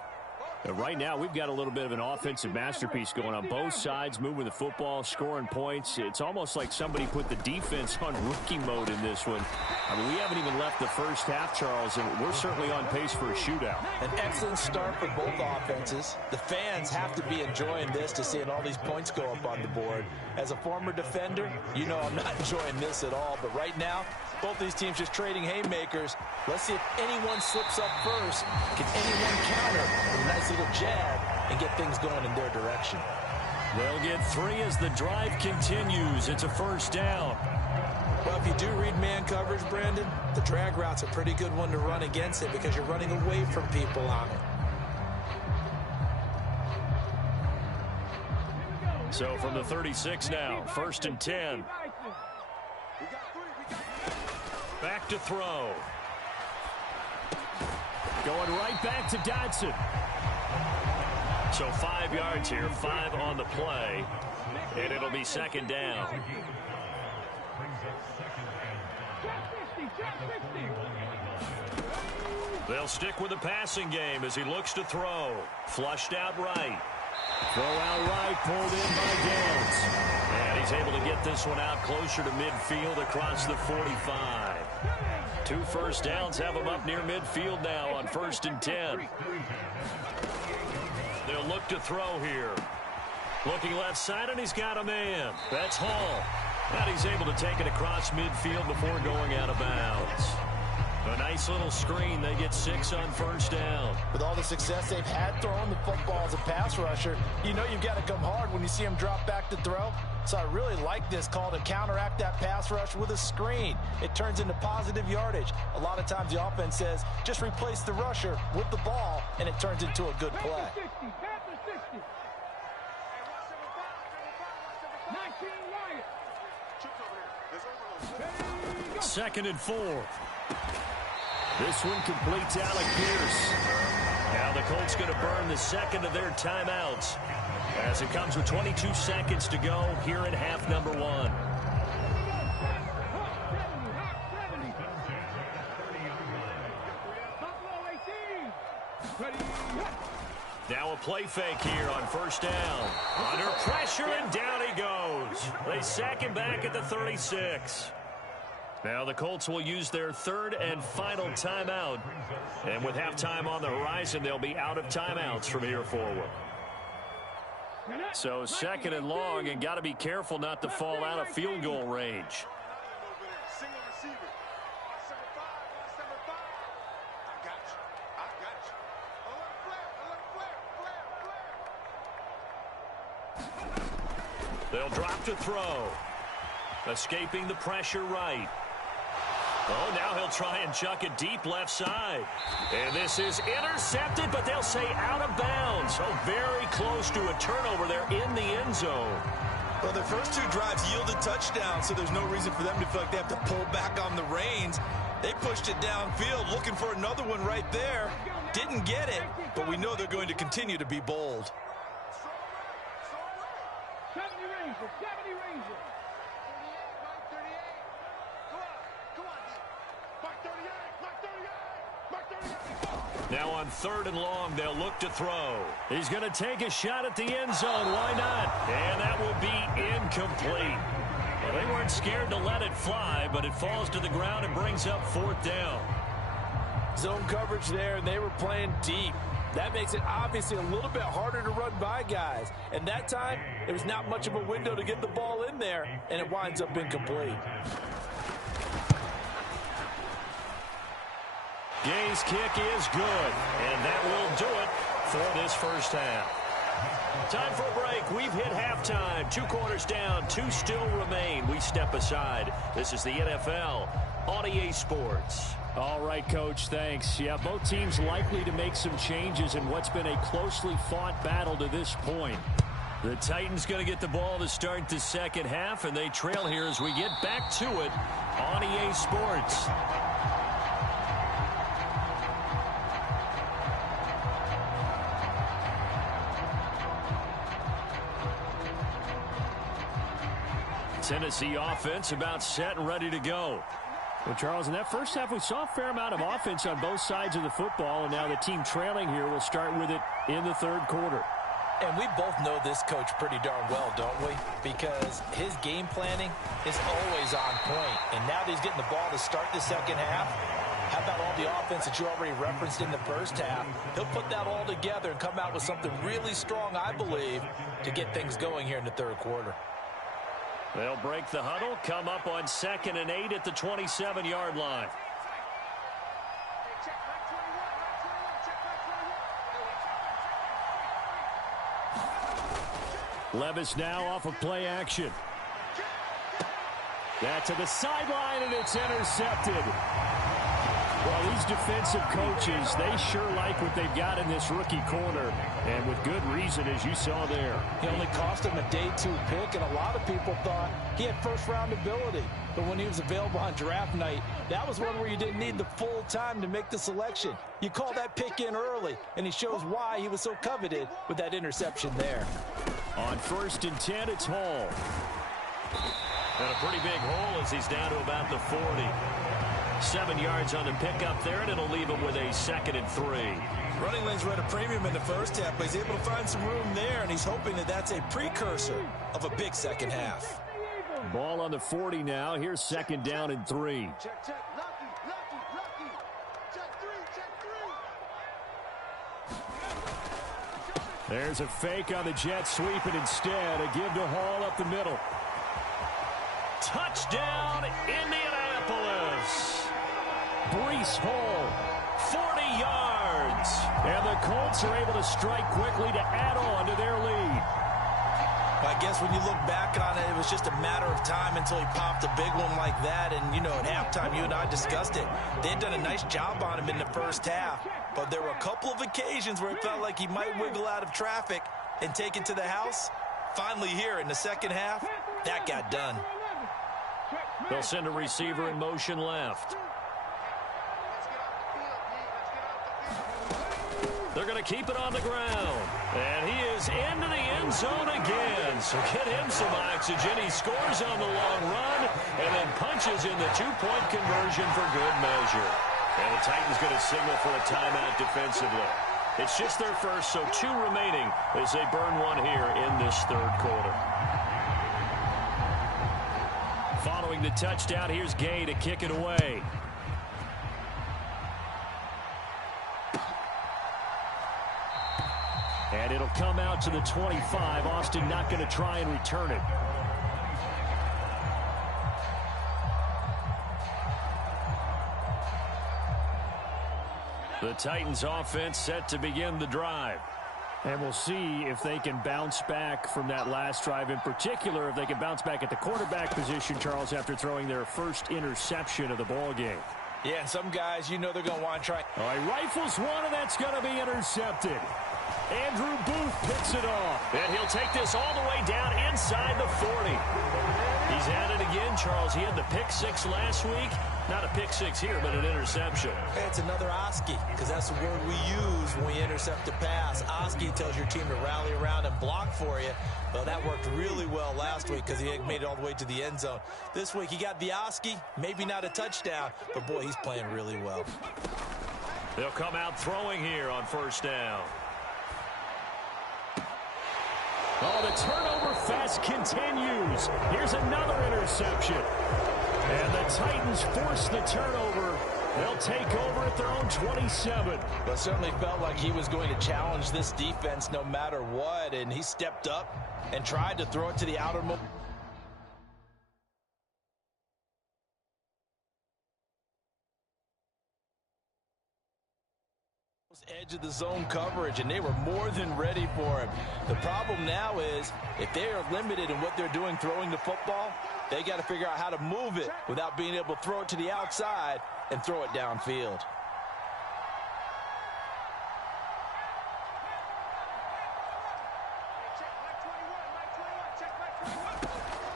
Right now, we've got a little bit of an offensive masterpiece going on both sides, moving the football, scoring points. It's almost like somebody put the defense on rookie mode in this one. I mean, we haven't even left the first half, Charles, and we're certainly on pace for a shootout. An excellent start for both offenses. The fans have to be enjoying this to seeing all these points go up on the board. As a former defender, you know I'm not enjoying this at all, but right now, both these teams just trading haymakers. Let's see if anyone slips up first. Can anyone counter with a nice little jab and get things going in their direction? They'll get 3 as the drive continues. It's a first down. Well, if you do read man coverage, Brandon, the drag route's a pretty good one to run against it because you're running away from people on it. So from the 36 now, 1st and 10. Back to throw. Going right back to Dodson. So 5 yards here, 5 on the play, and it'll be 2nd down. They'll stick with the passing game as he looks to throw. Flushed out right. Throw out right, pulled in by Downs. And he's able to get this one out closer to midfield across the 45. 2 first downs have him up near midfield now on 1st and 10. They'll look to throw here. Looking left side, and he's got a man. That's Hall. And he's able to take it across midfield before going out of bounds. A nice little screen. They get 6 on 1st down. With all the success they've had throwing the football as a pass rusher, you know you've got to come hard when you see him drop back to throw. So I really like this call to counteract that pass rush with a screen. It turns into positive yardage. A lot of times the offense says, just replace the rusher with the ball, and it turns into a good play. 2nd and 4. This one completes Alec Pierce. Now the Colts going to burn the second of their timeouts as it comes with 22 seconds to go here in half number 1. Now a play fake here on 1st down. Under pressure, and down he goes. They sack him back at the 36. Now the Colts will use their 3rd and final timeout. And with halftime on the horizon, they'll be out of timeouts from here forward. So 2nd and long, and got to be careful not to fall out of field goal range. They'll drop to throw. Escaping the pressure right. Oh, now he'll try and chuck it deep left side. And this is intercepted, but they'll say out of bounds. Oh, very close to a turnover there in the end zone. Well, their first 2 drives yielded touchdowns, so there's no reason for them to feel like they have to pull back on the reins. They pushed it downfield, looking for another one right there. Didn't get it, but we know they're going to continue to be bold. 70 Rangers, 70 Rangers. Now on 3rd and long, they'll look to throw. He's going to take a shot at the end zone. Why not? And that will be incomplete. Well, they weren't scared to let it fly, but it falls to the ground and brings up 4th down. Zone coverage there, and they were playing deep. That makes it obviously a little bit harder to run by guys. And that time, there was not much of a window to get the ball in there, and it winds up incomplete. Gay's kick is good, and that will do it for this first half. Time for a break. We've hit halftime. 2 quarters down, 2 still remain. We step aside. This is the NFL on EA Sports. All right, Coach, thanks. Yeah, both teams likely to make some changes in what's been a closely fought battle to this point. The Titans going to get the ball to start the second half, and they trail here as we get back to it on EA Sports. Tennessee offense about set and ready to go. Well, Charles, in that first half, we saw a fair amount of offense on both sides of the football, and now the team trailing here will start with it in the 3rd quarter. And we both know this coach pretty darn well, don't we? Because his game planning is always on point. And now that he's getting the ball to start the second half, how about all the offense that you already referenced in the first half? He'll put that all together and come out with something really strong, I believe, to get things going here in the 3rd quarter. They'll break the huddle, come up on 2nd and 8 at the 27-yard line. Levis now off of play action. That to the sideline, and it's intercepted. Well, these defensive coaches, they sure like what they've got in this rookie corner, and with good reason, as you saw there. He only cost him a day 2 pick, and a lot of people thought he had first-round ability. But when he was available on draft night, that was one where you didn't need the full time to make the selection. You call that pick in early, and he shows why he was so coveted with that interception there. On 1st and 10, it's Hall. And a pretty big hole as he's down to about the 40. 7 yards on the pickup there, and it'll leave him with a 2nd and 3. Running lanes were at a premium in the first half, but he's able to find some room there, and he's hoping that that's a precursor of a big second half. Ball on the 40 now. Here's 2nd down and 3. Check, check. Lucky, lucky, lucky. Check 3, check 3. There's a fake on the jet sweep, and instead a give to Hall up the middle. Touchdown, Indianapolis. Breece Hall, 40 yards. and the Colts are able to strike quickly to add on to their lead. I guess when you look back on it, it was just a matter of time until he popped a big one like that. And, you know, at halftime, you and I discussed it. They had done a nice job on him in the first half. But there were a couple of occasions where it felt like he might wiggle out of traffic and take it to the house. Finally here in the second half, that got done. They'll send a receiver in motion left. They're going to keep it on the ground. And he is into the end zone again. So get him some oxygen. He scores on the long run and then punches in the two-point conversion for good measure. And the Titans going to signal for a timeout defensively. It's just their first, so 2 remaining as they burn one here in this third quarter. Following the touchdown, here's Gay to kick it away. And it'll come out to the 25. Austin not going to try and return it. The Titans offense set to begin the drive. And we'll see if they can bounce back from that last drive. In particular, if they can bounce back at the quarterback position, Charles, after throwing their first interception of the ball game. Yeah, and some guys, you know they're going to want to try. All right, rifles one, and that's going to be intercepted. Andrew Booth picks it off. And he'll take this all the way down inside the 40. He's at it again, Charles. He had the pick 6 last week. Not a pick 6 here, but an interception. It's another Oski, because that's the word we use when we intercept a pass. Oski tells your team to rally around and block for you. Well, that worked really well last week because he made it all the way to the end zone. This week he got the Oski, maybe not a touchdown, but boy, he's playing really well. They'll come out throwing here on first down. Oh, the turnover fest continues. Here's another interception. And the Titans force the turnover. They'll take over at their own 27. Well, it certainly felt like he was going to challenge this defense no matter what, and he stepped up and tried to throw it to the outermost edge of the zone coverage, and they were more than ready for him. The problem now is if they are limited in what they're doing throwing the football, they got to figure out how to move it without being able to throw it to the outside and throw it downfield.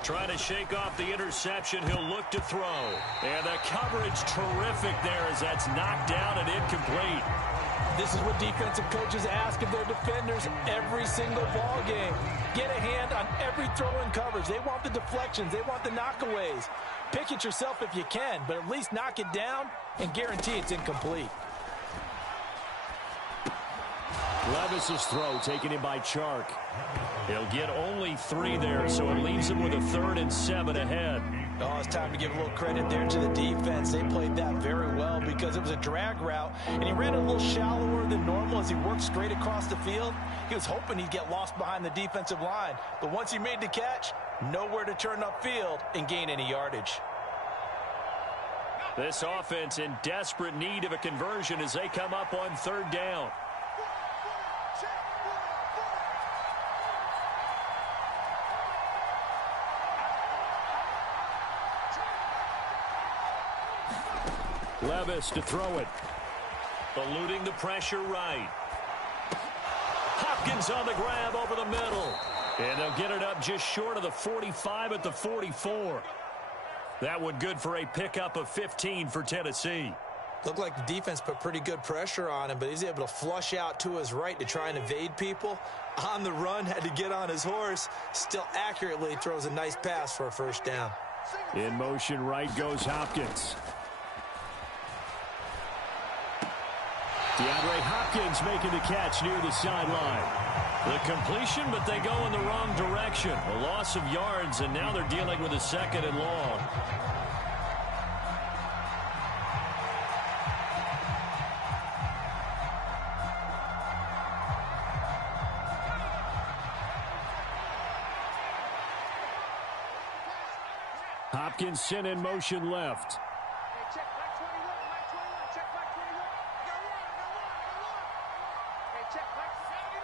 Trying to shake off the interception. He'll look to throw. And the coverage terrific there as that's knocked down and incomplete. This is what defensive coaches ask of their defenders every single ball game. Get a hand on every throw in coverage. They want the deflections. They want the knockaways. Pick it yourself if you can, but at least knock it down and guarantee it's incomplete. Levis's throw taken in by Chark. He'll get only 3 there, so it leaves him with a 3rd and 7 ahead. Oh, it's time to give a little credit there to the defense. They played that very well because it was a drag route, and he ran a little shallower than normal as he worked straight across the field. He was hoping he'd get lost behind the defensive line, but once he made the catch, nowhere to turn upfield and gain any yardage. This offense in desperate need of a conversion as they come up on 3rd down. Levis to throw it. Eluding the pressure right. Hopkins on the grab over the middle. And they'll get it up just short of the 45 at the 44. That one good for a pickup of 15 for Tennessee. Looked like the defense put pretty good pressure on him, but he's able to flush out to his right to try and evade people. On the run, had to get on his horse. Still accurately throws a nice pass for a first down. In motion right goes Hopkins. DeAndre Hopkins making the catch near the sideline. The completion, but they go in the wrong direction. A loss of yards, and now they're dealing with a 2nd and long. Hopkins sent in motion left. Hey, check Mike 21, Mike 21, check Mike 21. I got one. Hey, check Mike 79.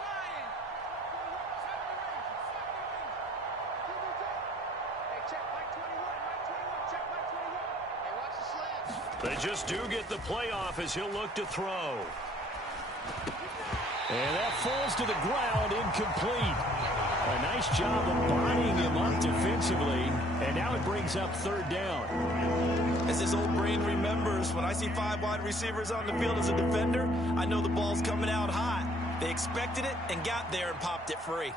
Hey, check Mike 21, Mike 21, check Mike 21. Hey, watch the slant. They just do get the playoff as he'll look to throw. And that falls to the ground, incomplete. A nice job of bodying him up defensively, and now it brings up 3rd down. As his old brain remembers, when I see 5 wide receivers on the field as a defender, I know the ball's coming out hot. They expected it and got there and popped it free.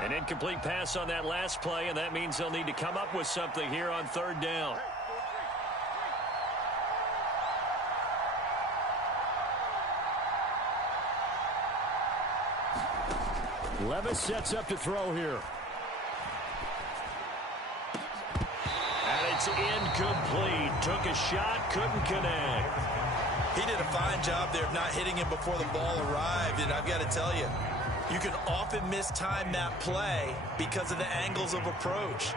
An incomplete pass on that last play, and that means they'll need to come up with something here on 3rd down. Levis sets up to throw here. And it's incomplete. Took a shot, couldn't connect. He did a fine job there of not hitting him before the ball arrived, and I've got to tell you, you can often mistime that play because of the angles of approach.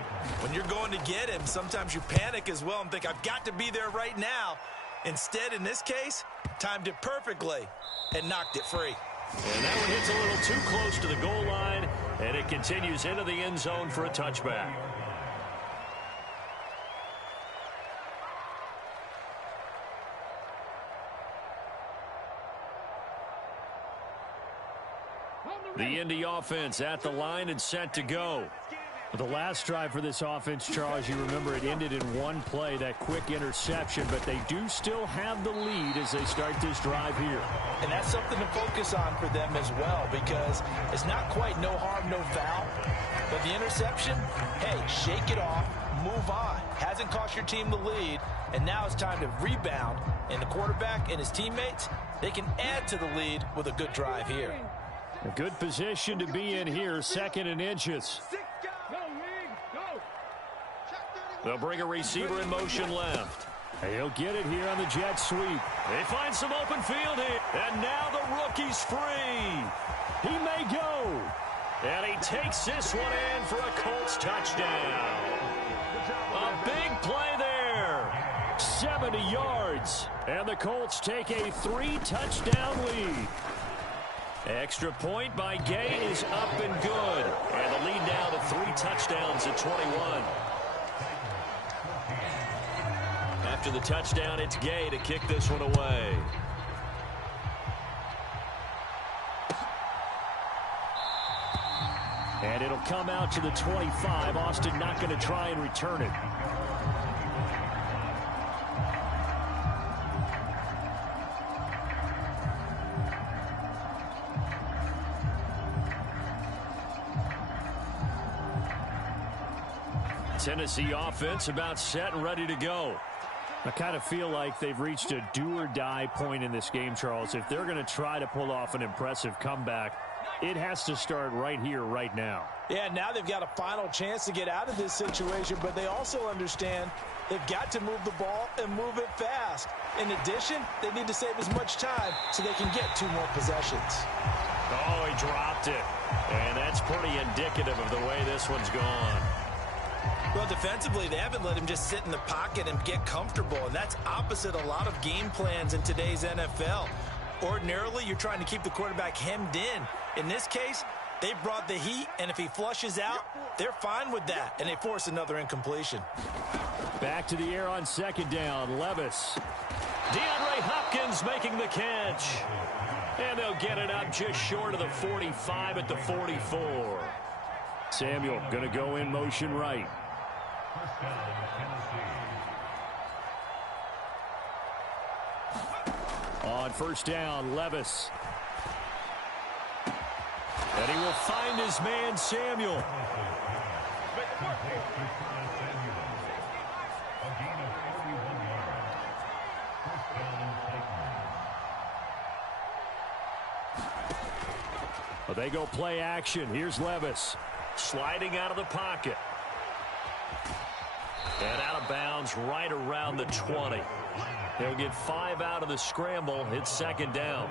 When you're going to get him, sometimes you panic as well and think, I've got to be there right now. Instead, in this case, timed it perfectly and knocked it free. And that one hits a little too close to the goal line, and it continues into the end zone for a touchback. The Indy offense at the line and set to go. The last drive for this offense, Charles, you remember it ended in one play, that quick interception, but they do still have the lead as they start this drive here. And that's something to focus on for them as well, because it's not quite no harm, no foul. But the interception, hey, shake it off, move on. Hasn't cost your team the lead, and now it's time to rebound. And the quarterback and his teammates, they can add to the lead with a good drive here. A good position to be in here, 2nd and inches. They'll bring a receiver in motion left. He'll get it here on the jet sweep. They find some open field here. And now the rookie's free. He may go. And he takes this one in for a Colts touchdown. A big play there. 70 yards. And the Colts take a 3-touchdown lead. Extra point by Gay is up and good. And the lead now to 3 touchdowns at 21. After the touchdown, it's Gay to kick this one away. And it'll come out to the 25. Austin not going to try and return it. Tennessee offense about set and ready to go. I kind of feel like they've reached a do-or-die point in this game, Charles. If they're going to try to pull off an impressive comeback, it has to start right here, right now. Yeah, now they've got a final chance to get out of this situation, but they also understand they've got to move the ball and move it fast. In addition, they need to save as much time so they can get 2 more possessions. Oh, he dropped it. And that's pretty indicative of the way this one's gone. Well, defensively, they haven't let him just sit in the pocket and get comfortable, and that's opposite a lot of game plans in today's NFL. Ordinarily, you're trying to keep the quarterback hemmed in. In this case, they brought the heat, and if he flushes out, they're fine with that, and they force another incompletion. Back to the air on 2nd down, Levis. DeAndre Hopkins making the catch. And they'll get it up just short of the 45 at the 44. Samuel going to go in motion right. On 1st down, Levis. And he will find his man, Samuel. Well, they go play action. Here's Levis. Sliding out of the pocket. And out of bounds right around the 20. He'll get 5 out of the scramble. It's second down.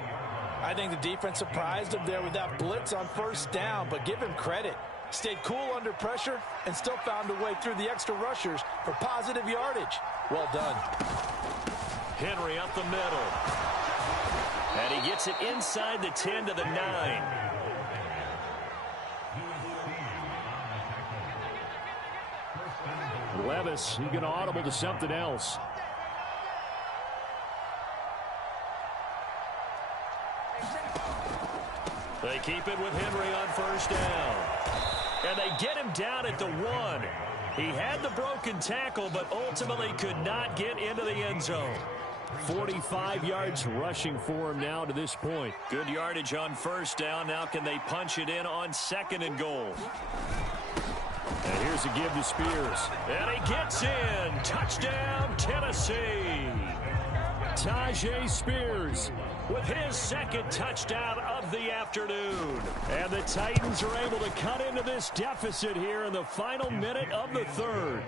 I think the defense surprised him there with that blitz on first down, but give him credit. Stayed cool under pressure and still found a way through the extra rushers for positive yardage. Well done. Henry up the middle. And he gets it inside the 10 to the 9. Levis, he's going to audible to something else. They keep it with Henry on first down. And they get him down at the 1. He had the broken tackle, but ultimately could not get into the end zone. 45 yards rushing for him now to this point. Good yardage on first down. Now can they punch it in on second and goal? And here's a give to Spears. And he gets in. Touchdown, Tennessee. Tyjae Spears with his second touchdown of the afternoon. And the Titans are able to cut into this deficit here in the final minute of the third.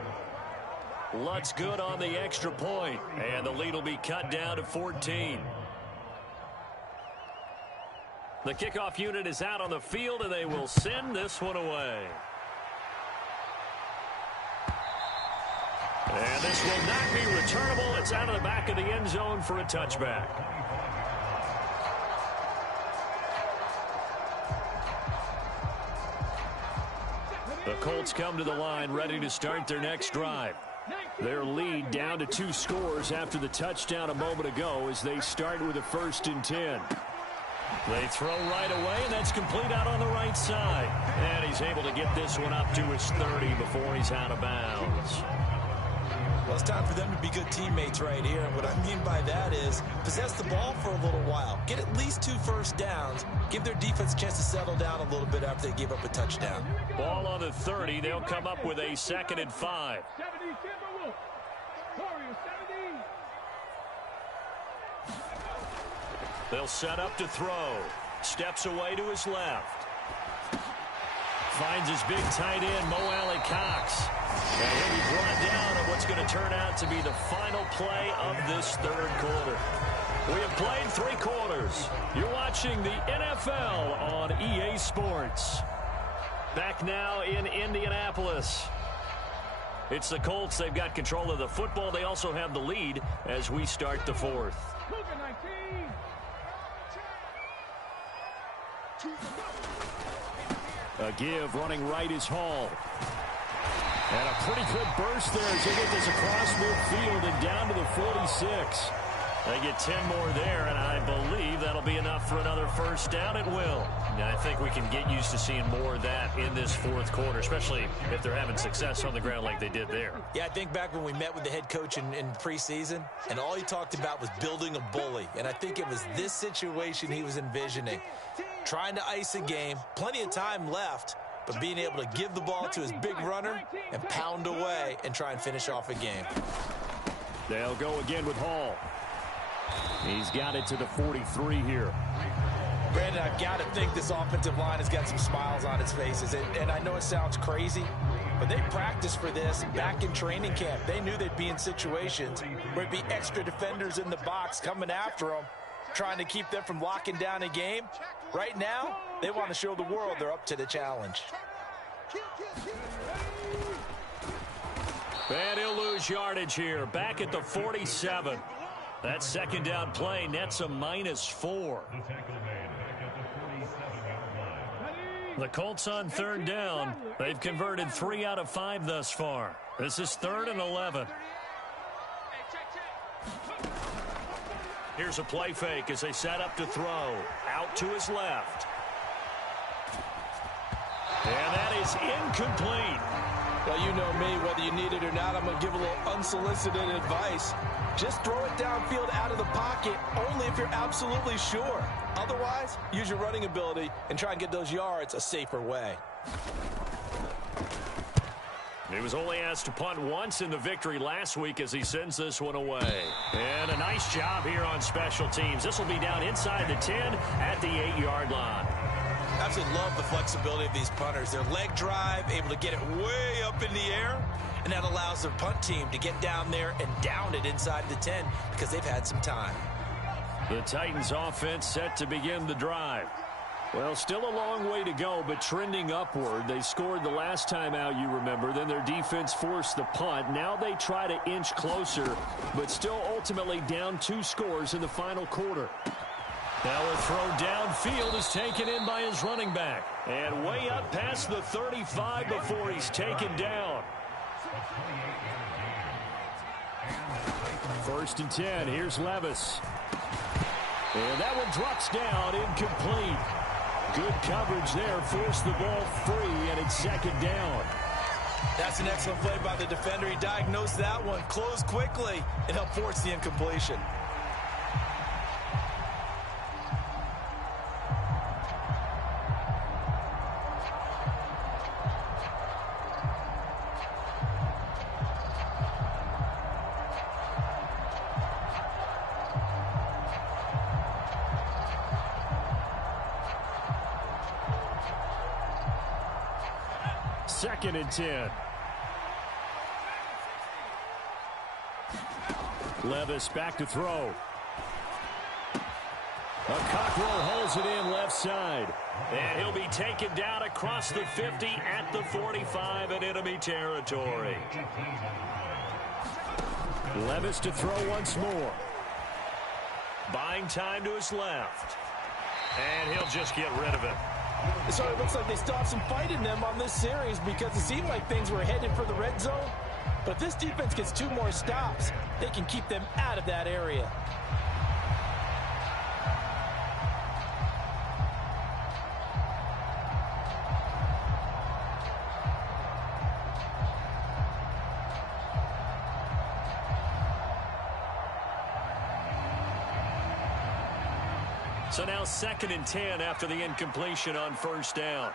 Lutz good on the extra point. And the lead will be cut down to 14. The kickoff unit is out on the field, and they will send this one away. And this will not be returnable. It's out of the back of the end zone for a touchback. The Colts come to the line ready to start their next drive. Their lead down to 2 scores after the touchdown a moment ago as they start with a 1st and 10. They throw right away, and that's complete out on the right side. And he's able to get this one up to his 30 before he's out of bounds. Well, it's time for them to be good teammates right here. And what I mean by that is possess the ball for a little while. Get at least 2 first downs. Give their defense a chance to settle down a little bit after they give up a touchdown. Ball on the 30. They'll come up with a 2nd and 5. They'll set up to throw. Steps away to his left. Finds his big tight end, Mo Alley-Cox. And he'll be brought down on what's going to turn out to be the final play of this third quarter. We have played 3 quarters. You're watching the NFL on EA Sports. Back now in Indianapolis. It's the Colts. They've got control of the football. They also have the lead as we start the 4th. A give running right is Hall. And a pretty good burst there as they get this across midfield and down to the 46. They get 10 more there, and I believe that'll be enough for another first down. It will. Now, I think we can get used to seeing more of that in this 4th quarter, especially if they're having success on the ground like they did there. Yeah, I think back when we met with the head coach in preseason, and all he talked about was building a bully. And I think it was this situation he was envisioning. Trying to ice a game, plenty of time left, but being able to give the ball to his big runner and pound away and try and finish off a game. They'll go again with Hall. He's got it to the 43 here. Brandon, I've got to think this offensive line has got some smiles on its faces. And I know it sounds crazy, but they practiced for this back in training camp. They knew they'd be in situations where it'd be extra defenders in the box coming after them, trying to keep them from locking down a game. Right now, they want to show the world they're up to the challenge. And he'll lose yardage here. Back at the 47. That 2nd down play nets a -4. The Colts on 3rd down. They've converted 3 out of 5 thus far. This is 3rd and 11. Here's a play fake as they set up to throw. Out to his left. And that is incomplete. Well, you know me, whether you need it or not, I'm going to give a little unsolicited advice. Just throw it downfield out of the pocket, only if you're absolutely sure. Otherwise, use your running ability and try and get those yards a safer way. He was only asked to punt once in the victory last week as he sends this one away. And a nice job here on special teams. This will be down inside the 10 at the 8-yard line. Absolutely love the flexibility of these punters. Their leg drive, able to get it way up in the air, and that allows their punt team to get down there and down it inside the 10 because they've had some time. The Titans offense set to begin the drive. Well, still a long way to go, but trending upward. They scored the last time out, you remember. Then their defense forced the punt. Now they try to inch closer, but still ultimately down 2 scores in the final quarter. Now a throw downfield is taken in by his running back. And way up past the 35 before he's taken down. 1st and 10. Here's Levis. And that one drops down, incomplete. Good coverage there, forced the ball free, and it's 2nd down. That's an excellent play by the defender. He diagnosed that one, closed quickly, and helped force the incompletion. Second and 10. Levis back to throw. A Cockrell holds it in left side. And he'll be taken down across the 50 at the 45 in enemy territory. Levis to throw once more. Buying time to his left. And he'll just get rid of it. So it looks like they still have some fight in them on this series because it seemed like things were headed for the red zone. But if this defense gets 2 more stops, they can keep them out of that area. So now 2nd and 10 after the incompletion on 1st down.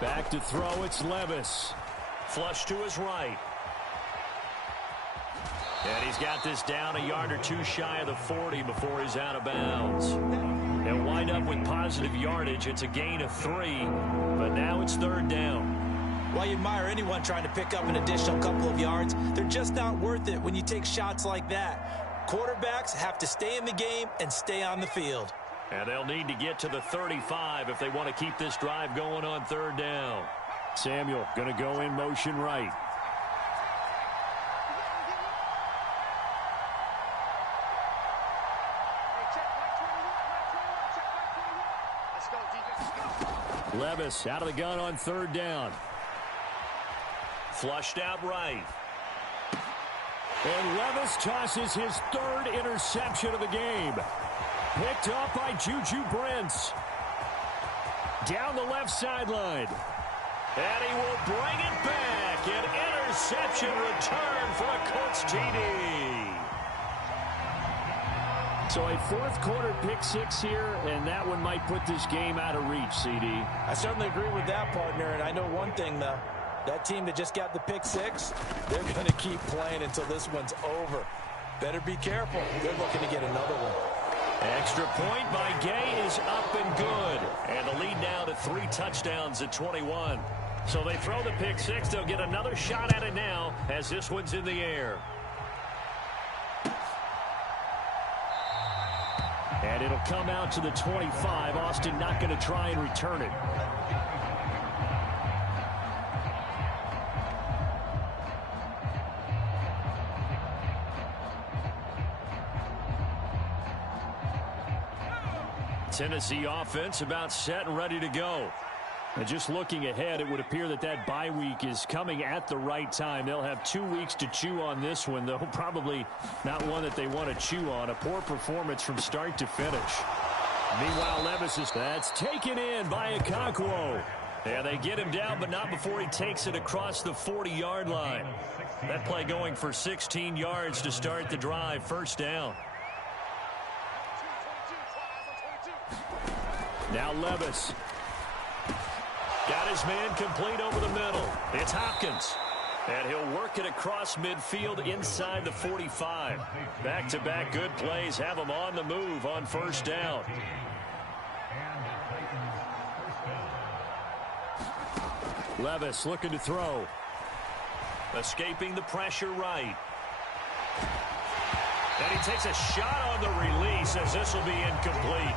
Back to throw, it's Levis. Flush to his right. And he's got this down a yard or 2 shy of the 40 before he's out of bounds. They'll wind up with positive yardage. It's a gain of 3, but now it's 3rd down. While you admire anyone trying to pick up an additional couple of yards, they're just not worth it when you take shots like that. Quarterbacks have to stay in the game and stay on the field. And they'll need to get to the 35 if they want to keep this drive going on 3rd down. Samuel going to go in motion right. Levis out of the gun on 3rd down. Flushed out right. And Levis tosses his 3rd interception of the game. Picked up by Juju Brents. Down the left sideline. And he will bring it back. An interception return for a Colts TD. So a 4th quarter pick 6 here, and that one might put this game out of reach, CD. I certainly agree with that, partner, and I know one thing, though. That team that just got the pick 6, they're going to keep playing until this one's over. Better be careful. They're looking to get another one. Extra point by Gay is up and good. And the lead now to 3 touchdowns at 21. So they throw the pick 6. They'll get another shot at it now as this one's in the air. And it'll come out to the 25. Austin not going to try and return it. Tennessee offense about set and ready to go. And just looking ahead, it would appear that bye week is coming at the right time. They'll have 2 weeks to chew on this one, though probably not one that they want to chew on. A poor performance from start to finish. Meanwhile, that's taken in by Okonkwo. Yeah, they get him down, but not before he takes it across the 40-yard line. That play going for 16 yards to start the drive. First down. Now Levis. Got his man complete over the middle. It's Hopkins. And he'll work it across midfield inside the 45. Back-to-back good plays have him on the move on first down. Levis looking to throw. Escaping the pressure right. And he takes a shot on the release as this will be incomplete.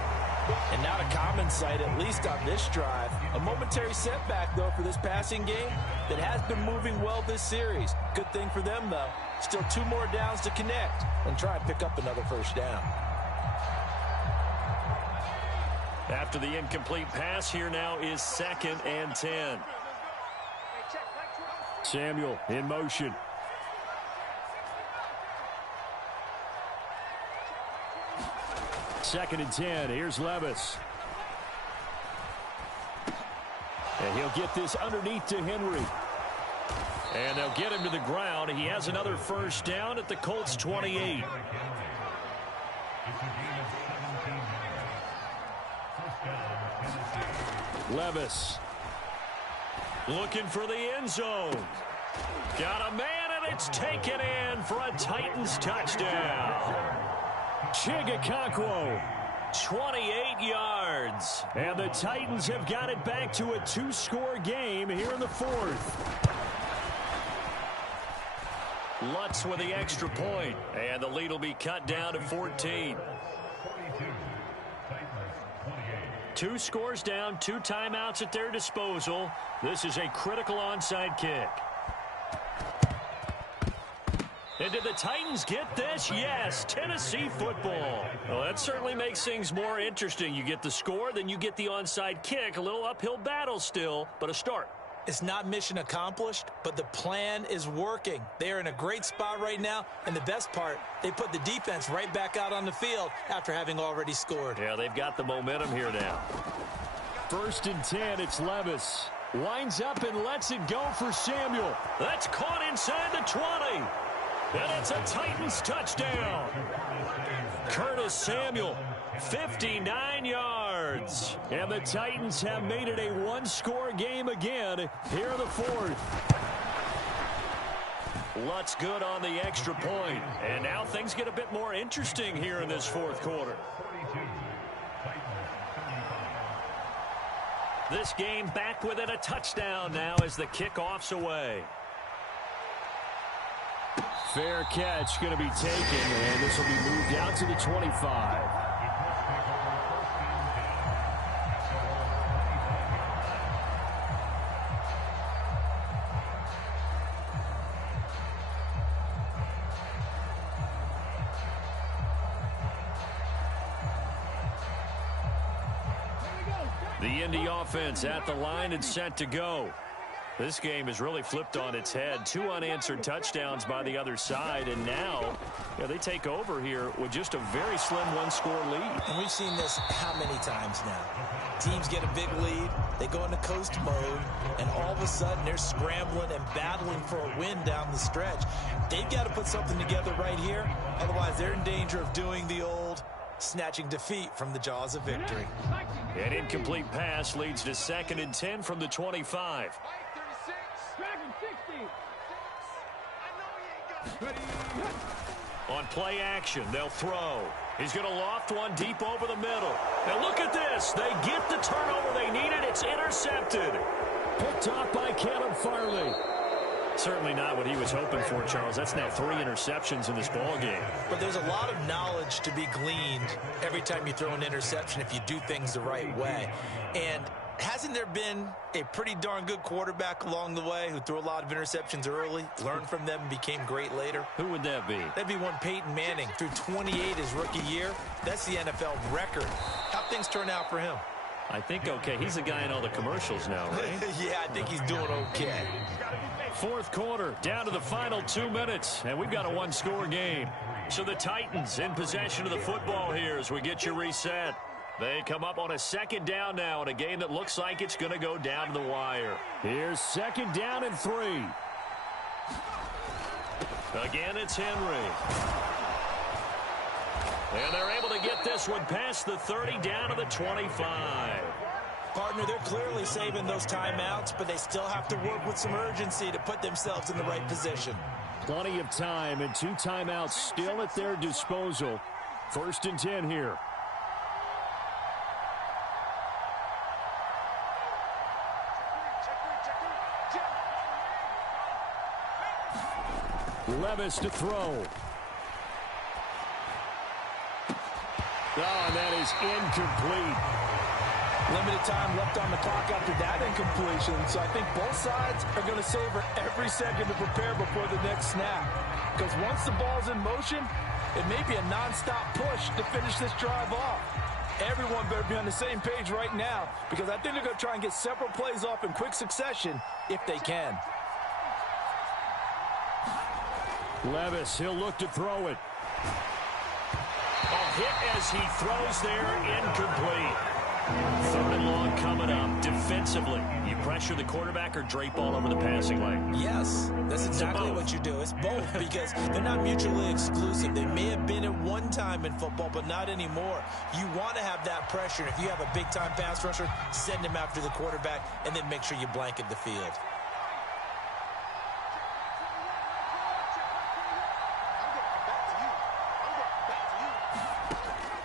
And not a common sight, at least on this drive. A momentary setback, though, for this passing game that has been moving well this series. Good thing for them, though. Still 2 more downs to connect and try and pick up another first down. After the incomplete pass, here now is 2nd and 10. Samuel in motion. Second and 10. Here's Levis. And he'll get this underneath to Henry. And they'll get him to the ground. He has another first down at the Colts 28. Levis. Looking for the end zone. Got a man, and it's taken in for a Titans touchdown. Okonkwo. 28 yards. And the Titans have got it back to a 2-score game here in the 4th. Lutz with the extra point. And the lead will be cut down to 14. 2 scores down, 2 timeouts at their disposal. This is a critical onside kick. And did the Titans get this? Yes, Tennessee football. Well, that certainly makes things more interesting. You get the score, then you get the onside kick. A little uphill battle still, but a start. It's not mission accomplished, but the plan is working. They are in a great spot right now, and the best part, they put the defense right back out on the field after having already scored. Yeah, they've got the momentum here now. 1st and 10, it's Levis. Winds up and lets it go for Samuel. That's caught inside the 20. And it's a Titans touchdown. Curtis Samuel, 59 yards. And the Titans have made it a 1-score game again here in the 4th. Lutz good on the extra point. And now things get a bit more interesting here in this 4th quarter. This game back within a touchdown now as the kickoff's away. Fair catch going to be taken, and this will be moved out to the 25. The Indy offense at the line and set to go. This game has really flipped on its head. 2 unanswered touchdowns by the other side, and now they take over here with just a very slim 1-score lead. And we've seen this how many times now? Teams get a big lead, they go into coast mode, and all of a sudden they're scrambling and battling for a win down the stretch. They've got to put something together right here, otherwise they're in danger of doing the old snatching defeat from the jaws of victory. An incomplete pass leads to 2nd and 10 from the 25. On play action, they'll throw. He's going to loft one deep over the middle. And look at this. They get the turnover they needed. It's intercepted. Picked off by Caleb Farley. Certainly not what he was hoping for, Charles. That's now 3 interceptions in this ball game. But there's a lot of knowledge to be gleaned every time you throw an interception if you do things the right way. And hasn't there been a pretty darn good quarterback along the way who threw a lot of interceptions early, learned from them, and became great later? Who would that be? That'd be one Peyton Manning. Threw 28 his rookie year. That's the NFL record. How things turn out for him? I think okay. He's the guy in all the commercials now, right? Yeah, I think he's doing okay. Fourth quarter, down to the final 2 minutes, and we've got a one-score game. So the Titans in possession of the football here as we get you reset. They come up on a second down now in a game that looks like it's going to go down to the wire. Here's second down and 3. Again, it's Henry. And they're able to get this one past the 30 down to the 25. Partner, they're clearly saving those timeouts, but they still have to work with some urgency to put themselves in the right position. Plenty of time and 2 timeouts still at their disposal. First and 10 here. Levis to throw. Oh, and that is incomplete. Limited time left on the clock after that incompletion, so I think both sides are going to savor every second to prepare before the next snap. Because once the ball's in motion, it may be a nonstop push to finish this drive off. Everyone better be on the same page right now, because I think they're going to try and get several plays off in quick succession if they can. Levis, he'll look to throw it. A hit as he throws there, incomplete. Third and long coming up. Defensively, you pressure the quarterback or drape all over the passing lane? Yes, that's exactly what you do. It's both, because they're not mutually exclusive. They may have been at one time in football, but not anymore. You want to have that pressure. If you have a big-time pass rusher, send him after the quarterback, and then make sure you blanket the field.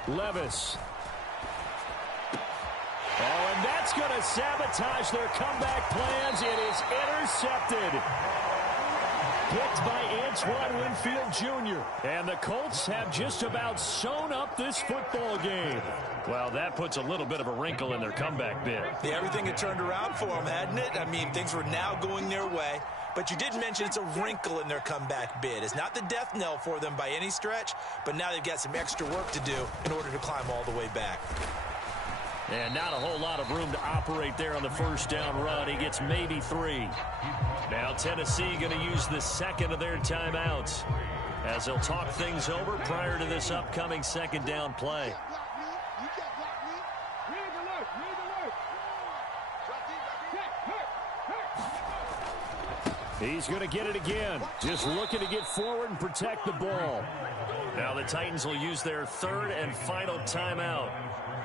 Levis. Oh, and that's going to sabotage their comeback plans. It is intercepted. Picked by Antoine Winfield Jr. And the Colts have just about sewn up this football game. Well, that puts a little bit of a wrinkle in their comeback bid. Yeah, everything had turned around for them, hadn't it? I mean, things were now going their way. But you did mention it's a wrinkle in their comeback bid. It's not the death knell for them by any stretch, but now they've got some extra work to do in order to climb all the way back. And not a whole lot of room to operate there on the first down run. He gets maybe 3. Now Tennessee going to use the second of their timeouts as they'll talk things over prior to this upcoming second down play. He's going to get it again. Just looking to get forward and protect the ball. Now the Titans will use their third and final timeout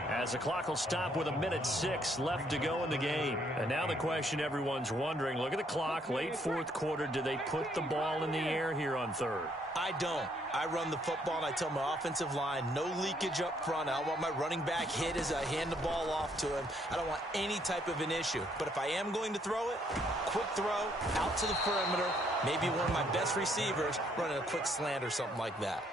as the clock will stop with 1:06 left to go in the game. And now the question everyone's wondering, look at the clock, late fourth quarter, do they put the ball in the air here on third? I don't. I run the football, and I tell my offensive line, no leakage up front. I don't want my running back hit as I hand the ball off to him. I don't want any type of an issue. But if I am going to throw it, quick throw, out to the perimeter, maybe one of my best receivers running a quick slant or something like that.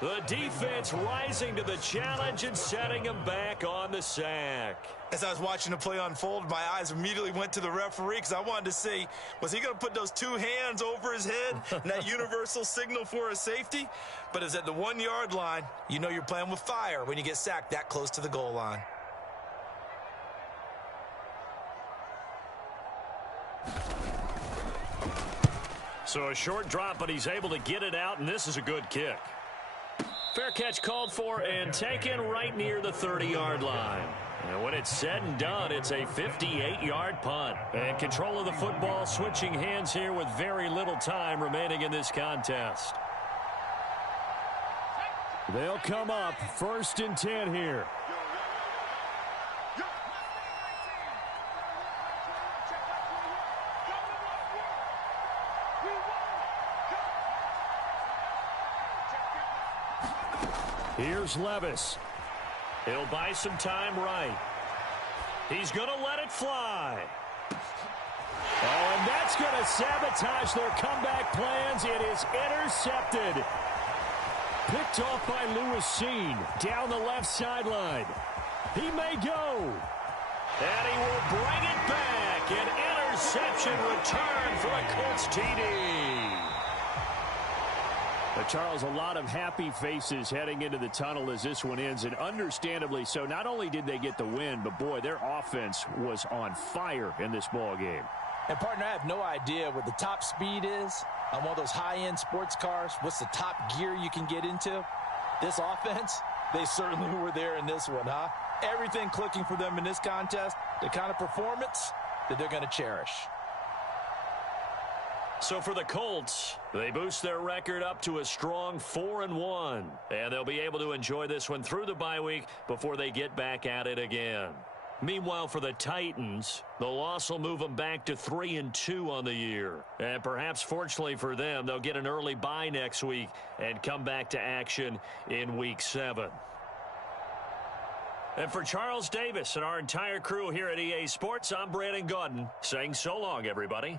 The defense rising to the challenge and setting him back on the sack. As I was watching the play unfold, my eyes immediately went to the referee because I wanted to see, was he going to put those 2 hands over his head and that universal signal for a safety? But it's at the 1-yard line. You know you're playing with fire when you get sacked that close to the goal line. So a short drop, but he's able to get it out, and this is a good kick. Fair catch called for and taken right near the 30-yard line. And when it's said and done, it's a 58-yard punt. And control of the football switching hands here with very little time remaining in this contest. They'll come up first and 10 here. Here's Levis. He'll buy some time right. He's going to let it fly. Oh, and that's going to sabotage their comeback plans. It is intercepted. Picked off by Lewis Seen down the left sideline. He may go. And he will bring it back. An interception return for a Colts TD. Charles, a lot of happy faces heading into the tunnel as this one ends, and understandably so. Not only did they get the win, but, boy, their offense was on fire in this ball game. And, partner, I have no idea what the top speed is on one of those high-end sports cars. What's the top gear you can get into? This offense, they certainly were there in this one, huh? Everything clicking for them in this contest, the kind of performance that they're going to cherish. So for the Colts, they boost their record up to a strong 4-1. And they'll be able to enjoy this one through the bye week before they get back at it again. Meanwhile, for the Titans, the loss will move them back to 3-2 on the year. And perhaps fortunately for them, they'll get an early bye next week and come back to action in Week 7. And for Charles Davis and our entire crew here at EA Sports, I'm Brandon Gaudin saying so long, everybody.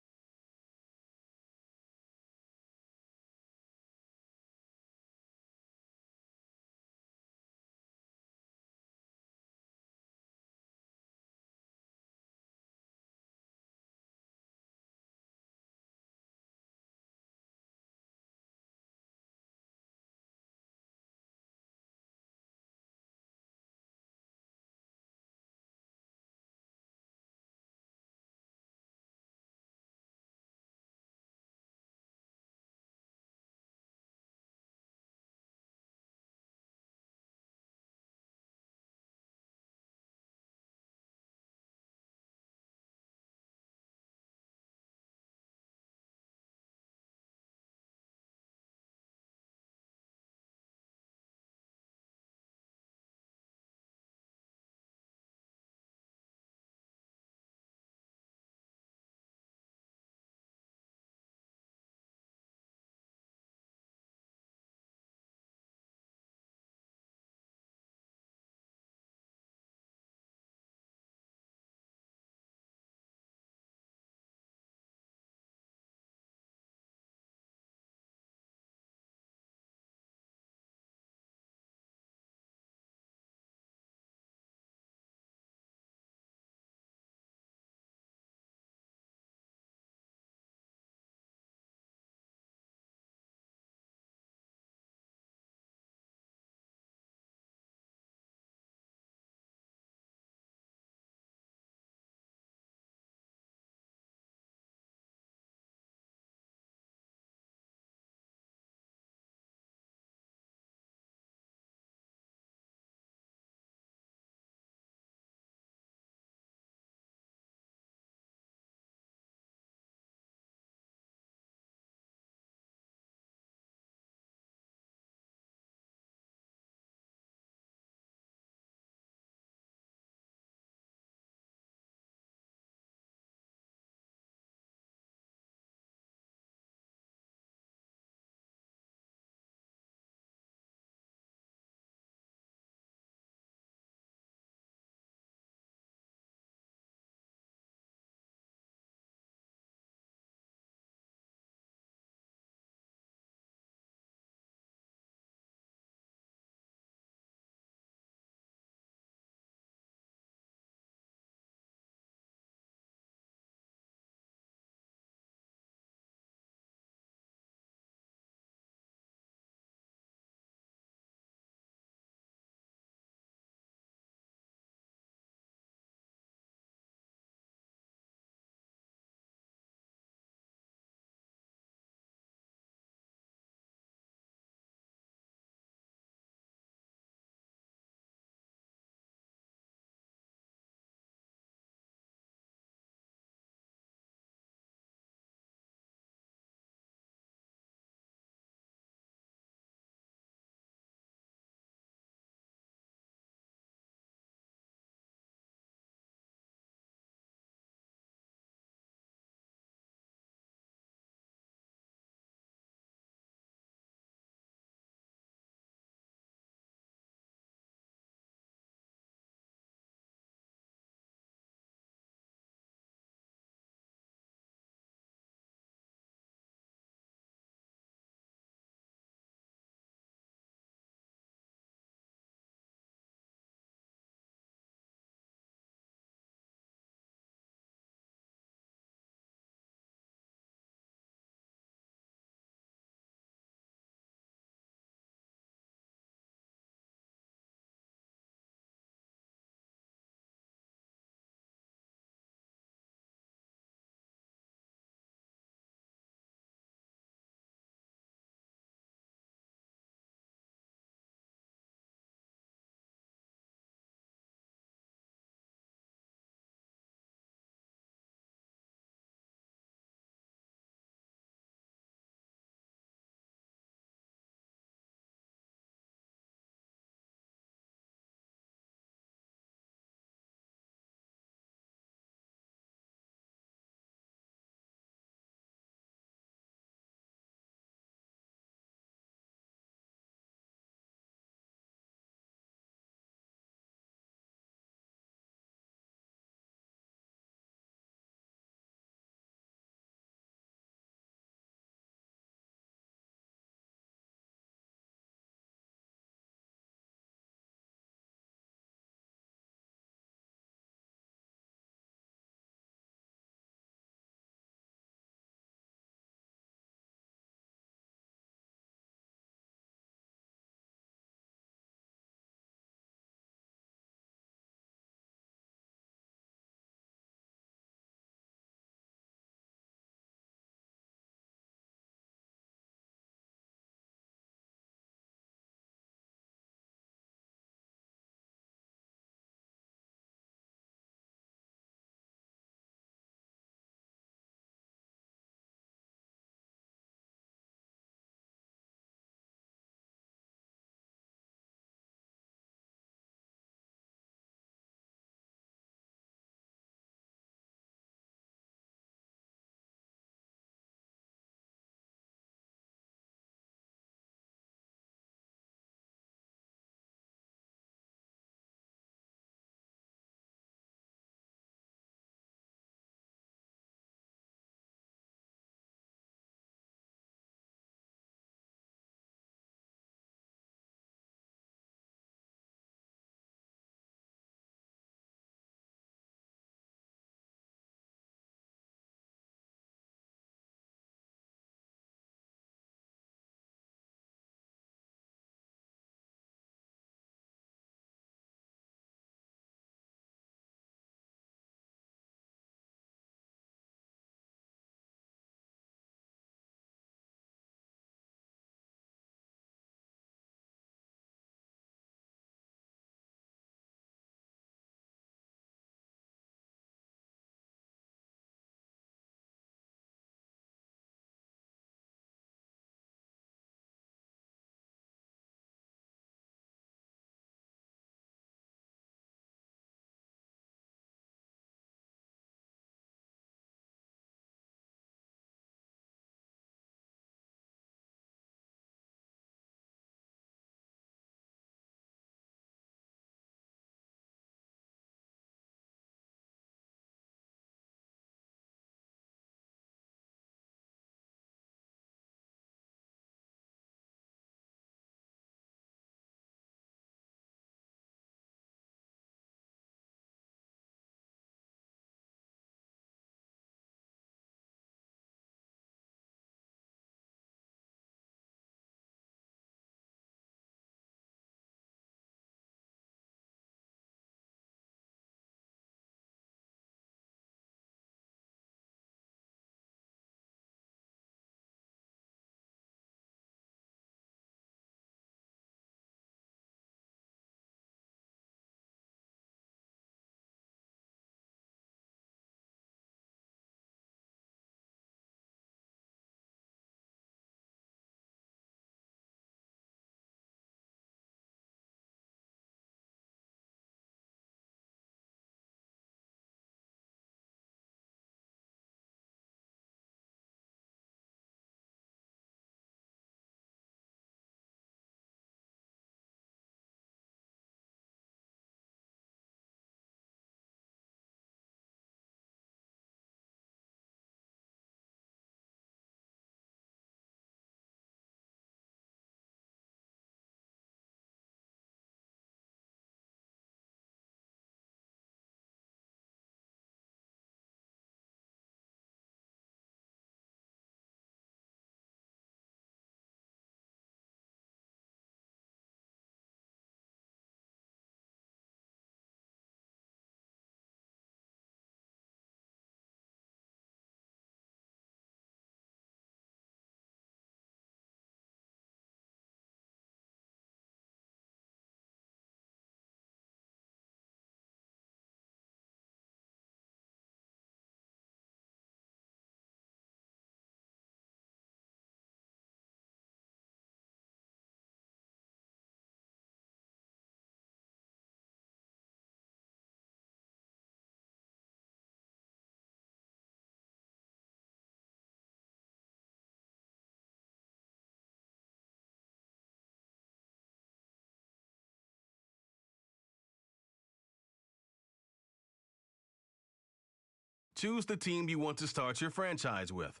Choose the team you want to start your franchise with.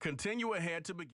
Continue ahead to begin.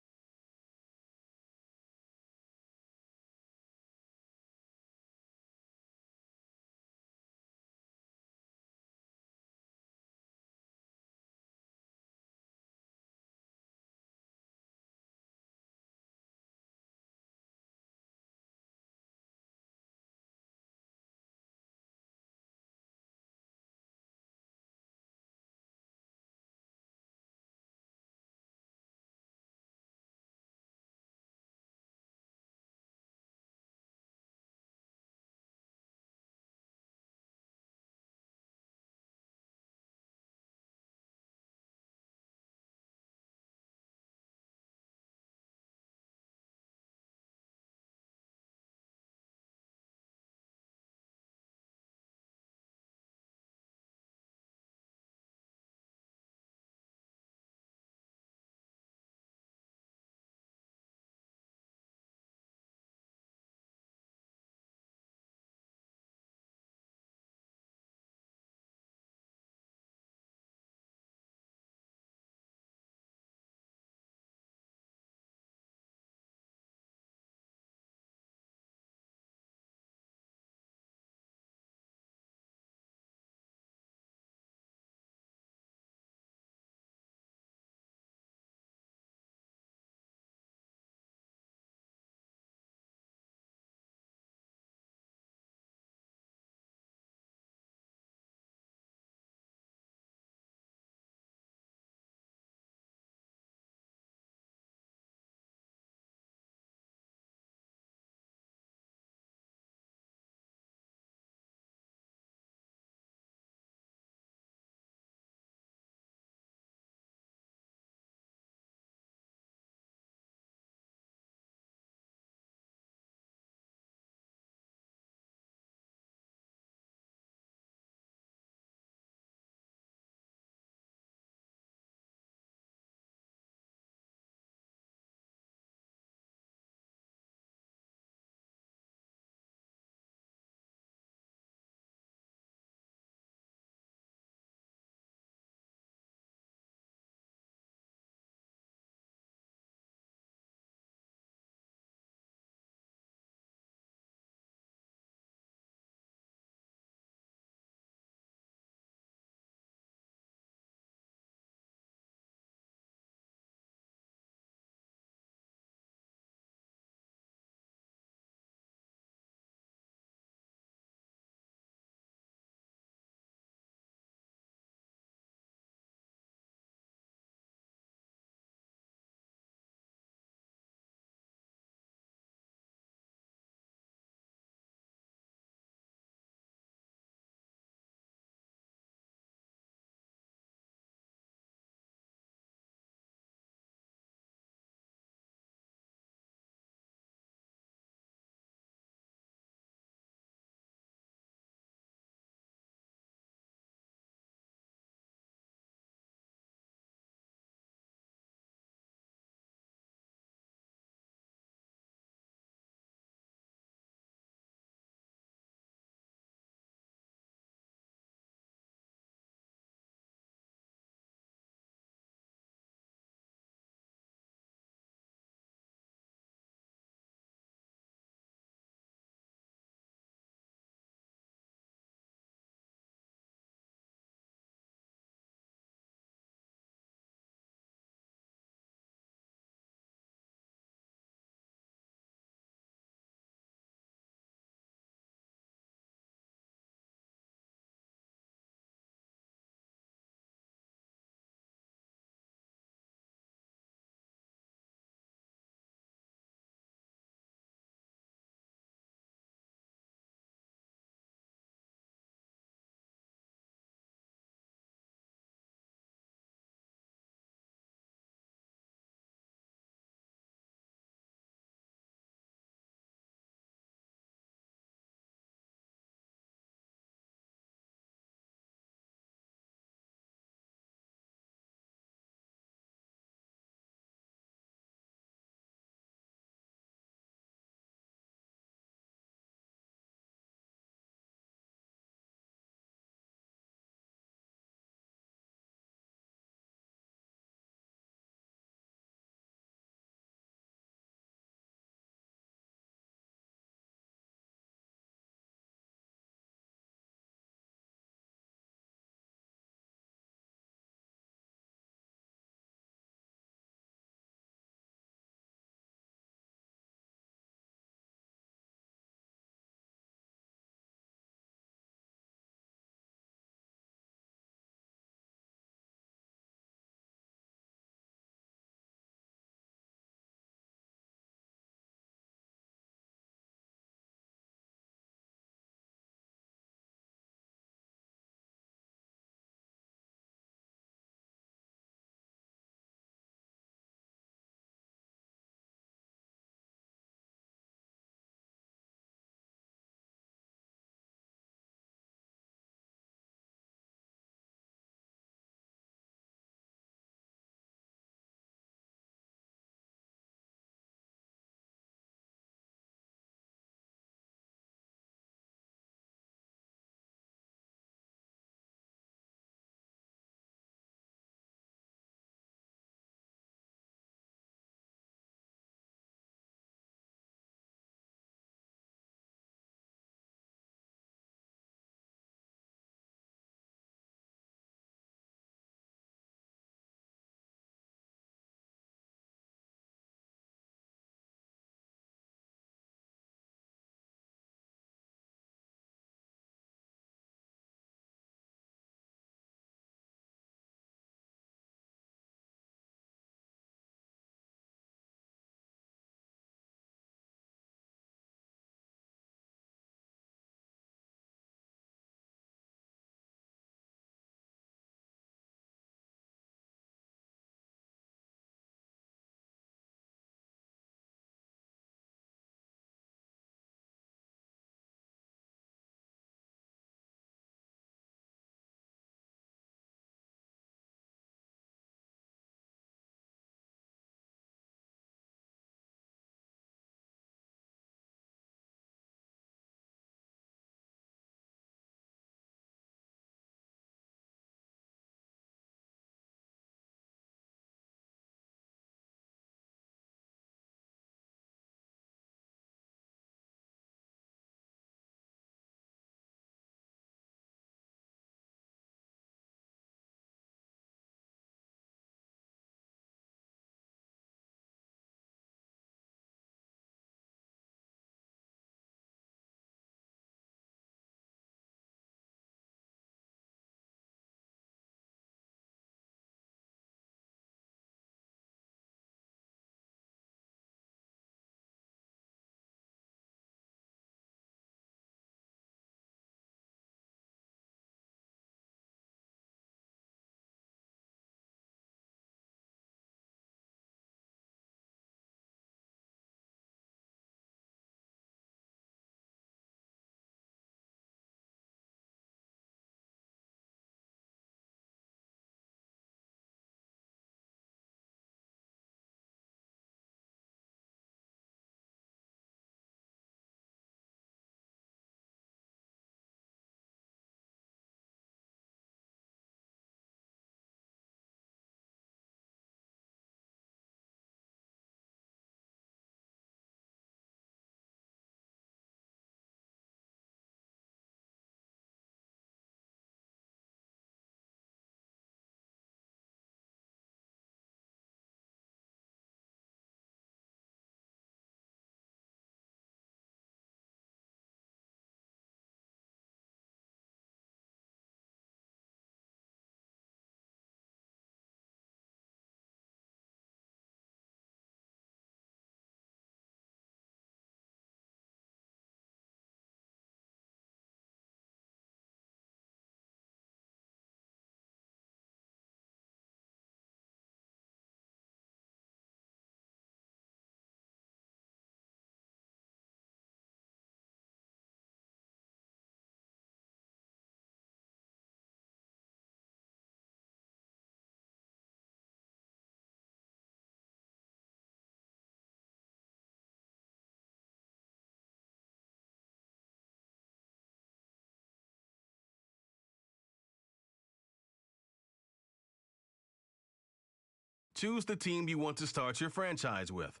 Choose the team you want to start your franchise with.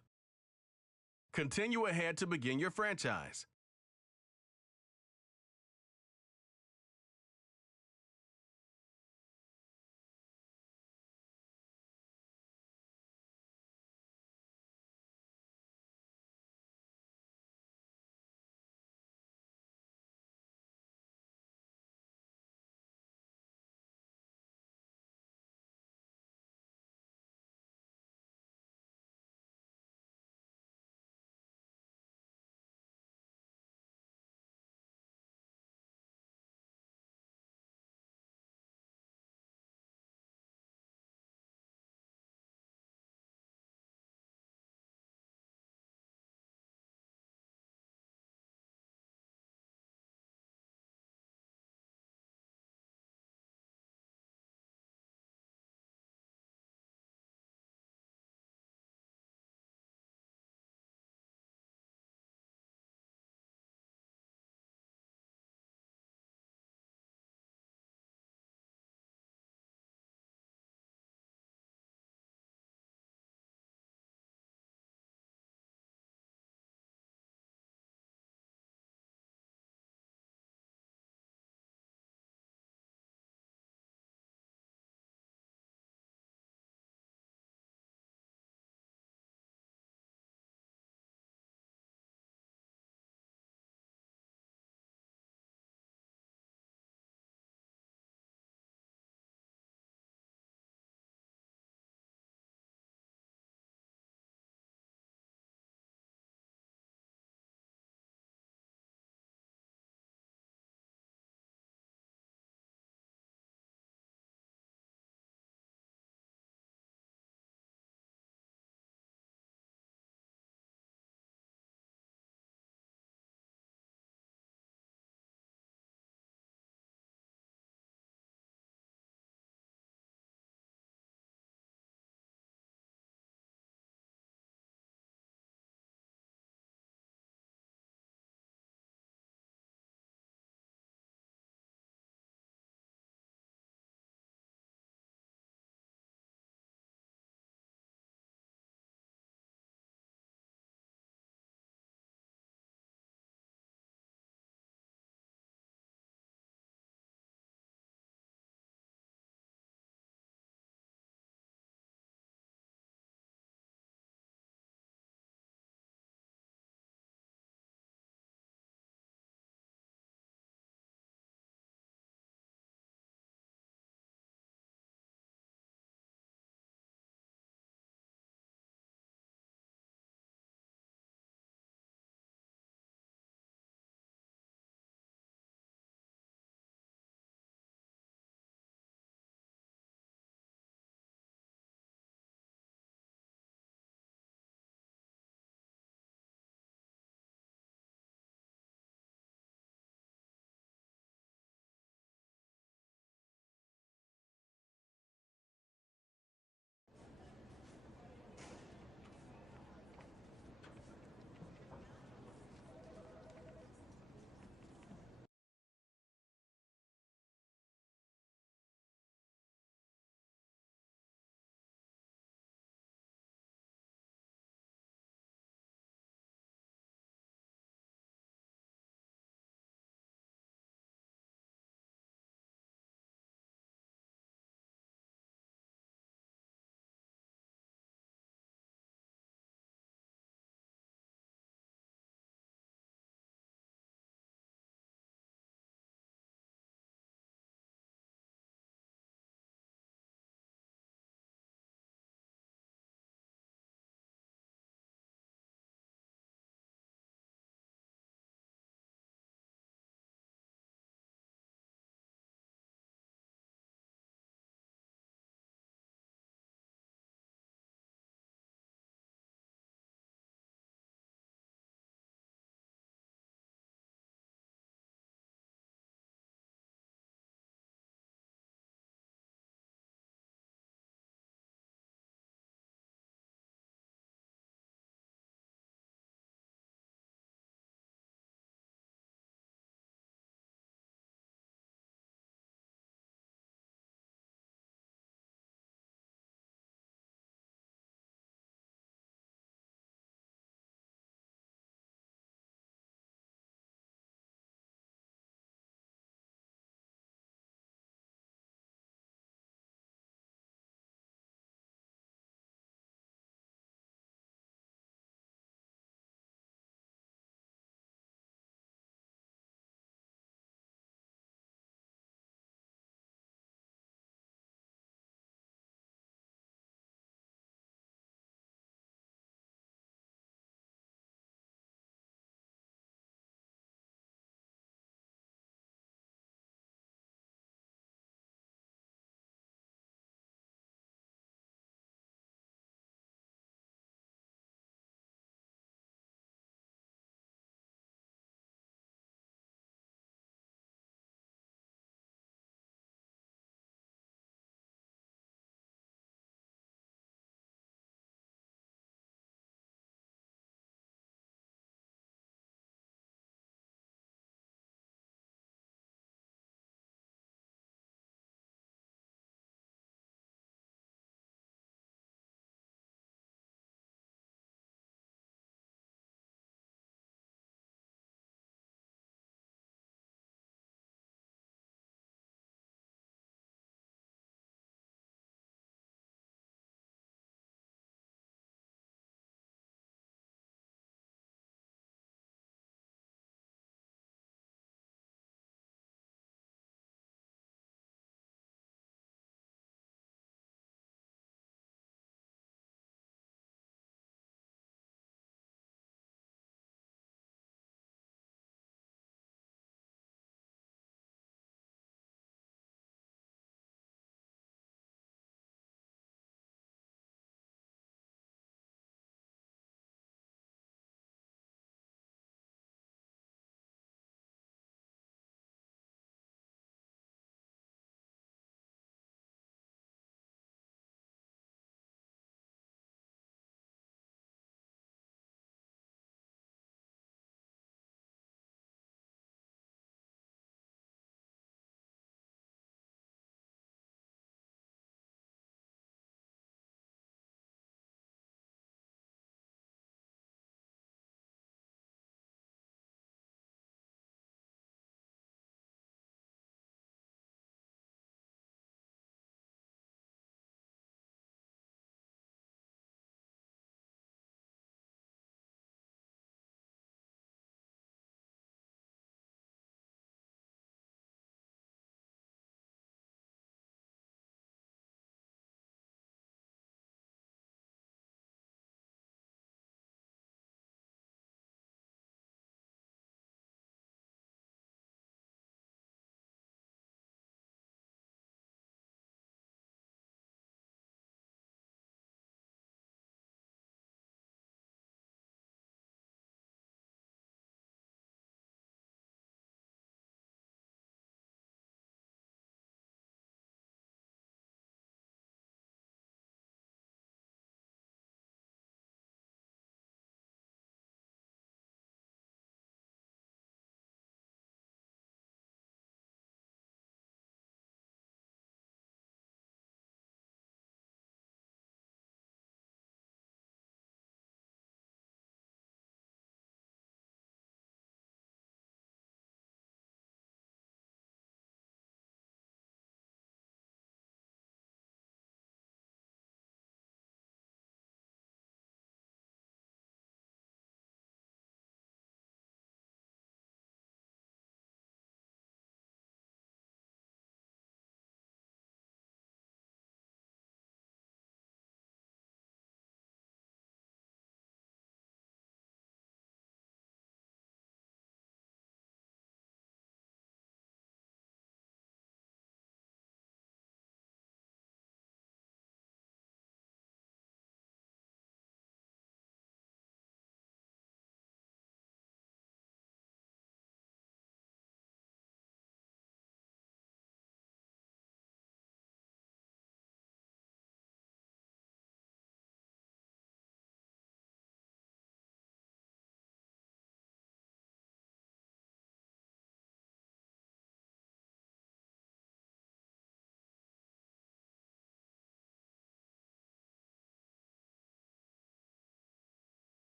Continue ahead to begin your franchise.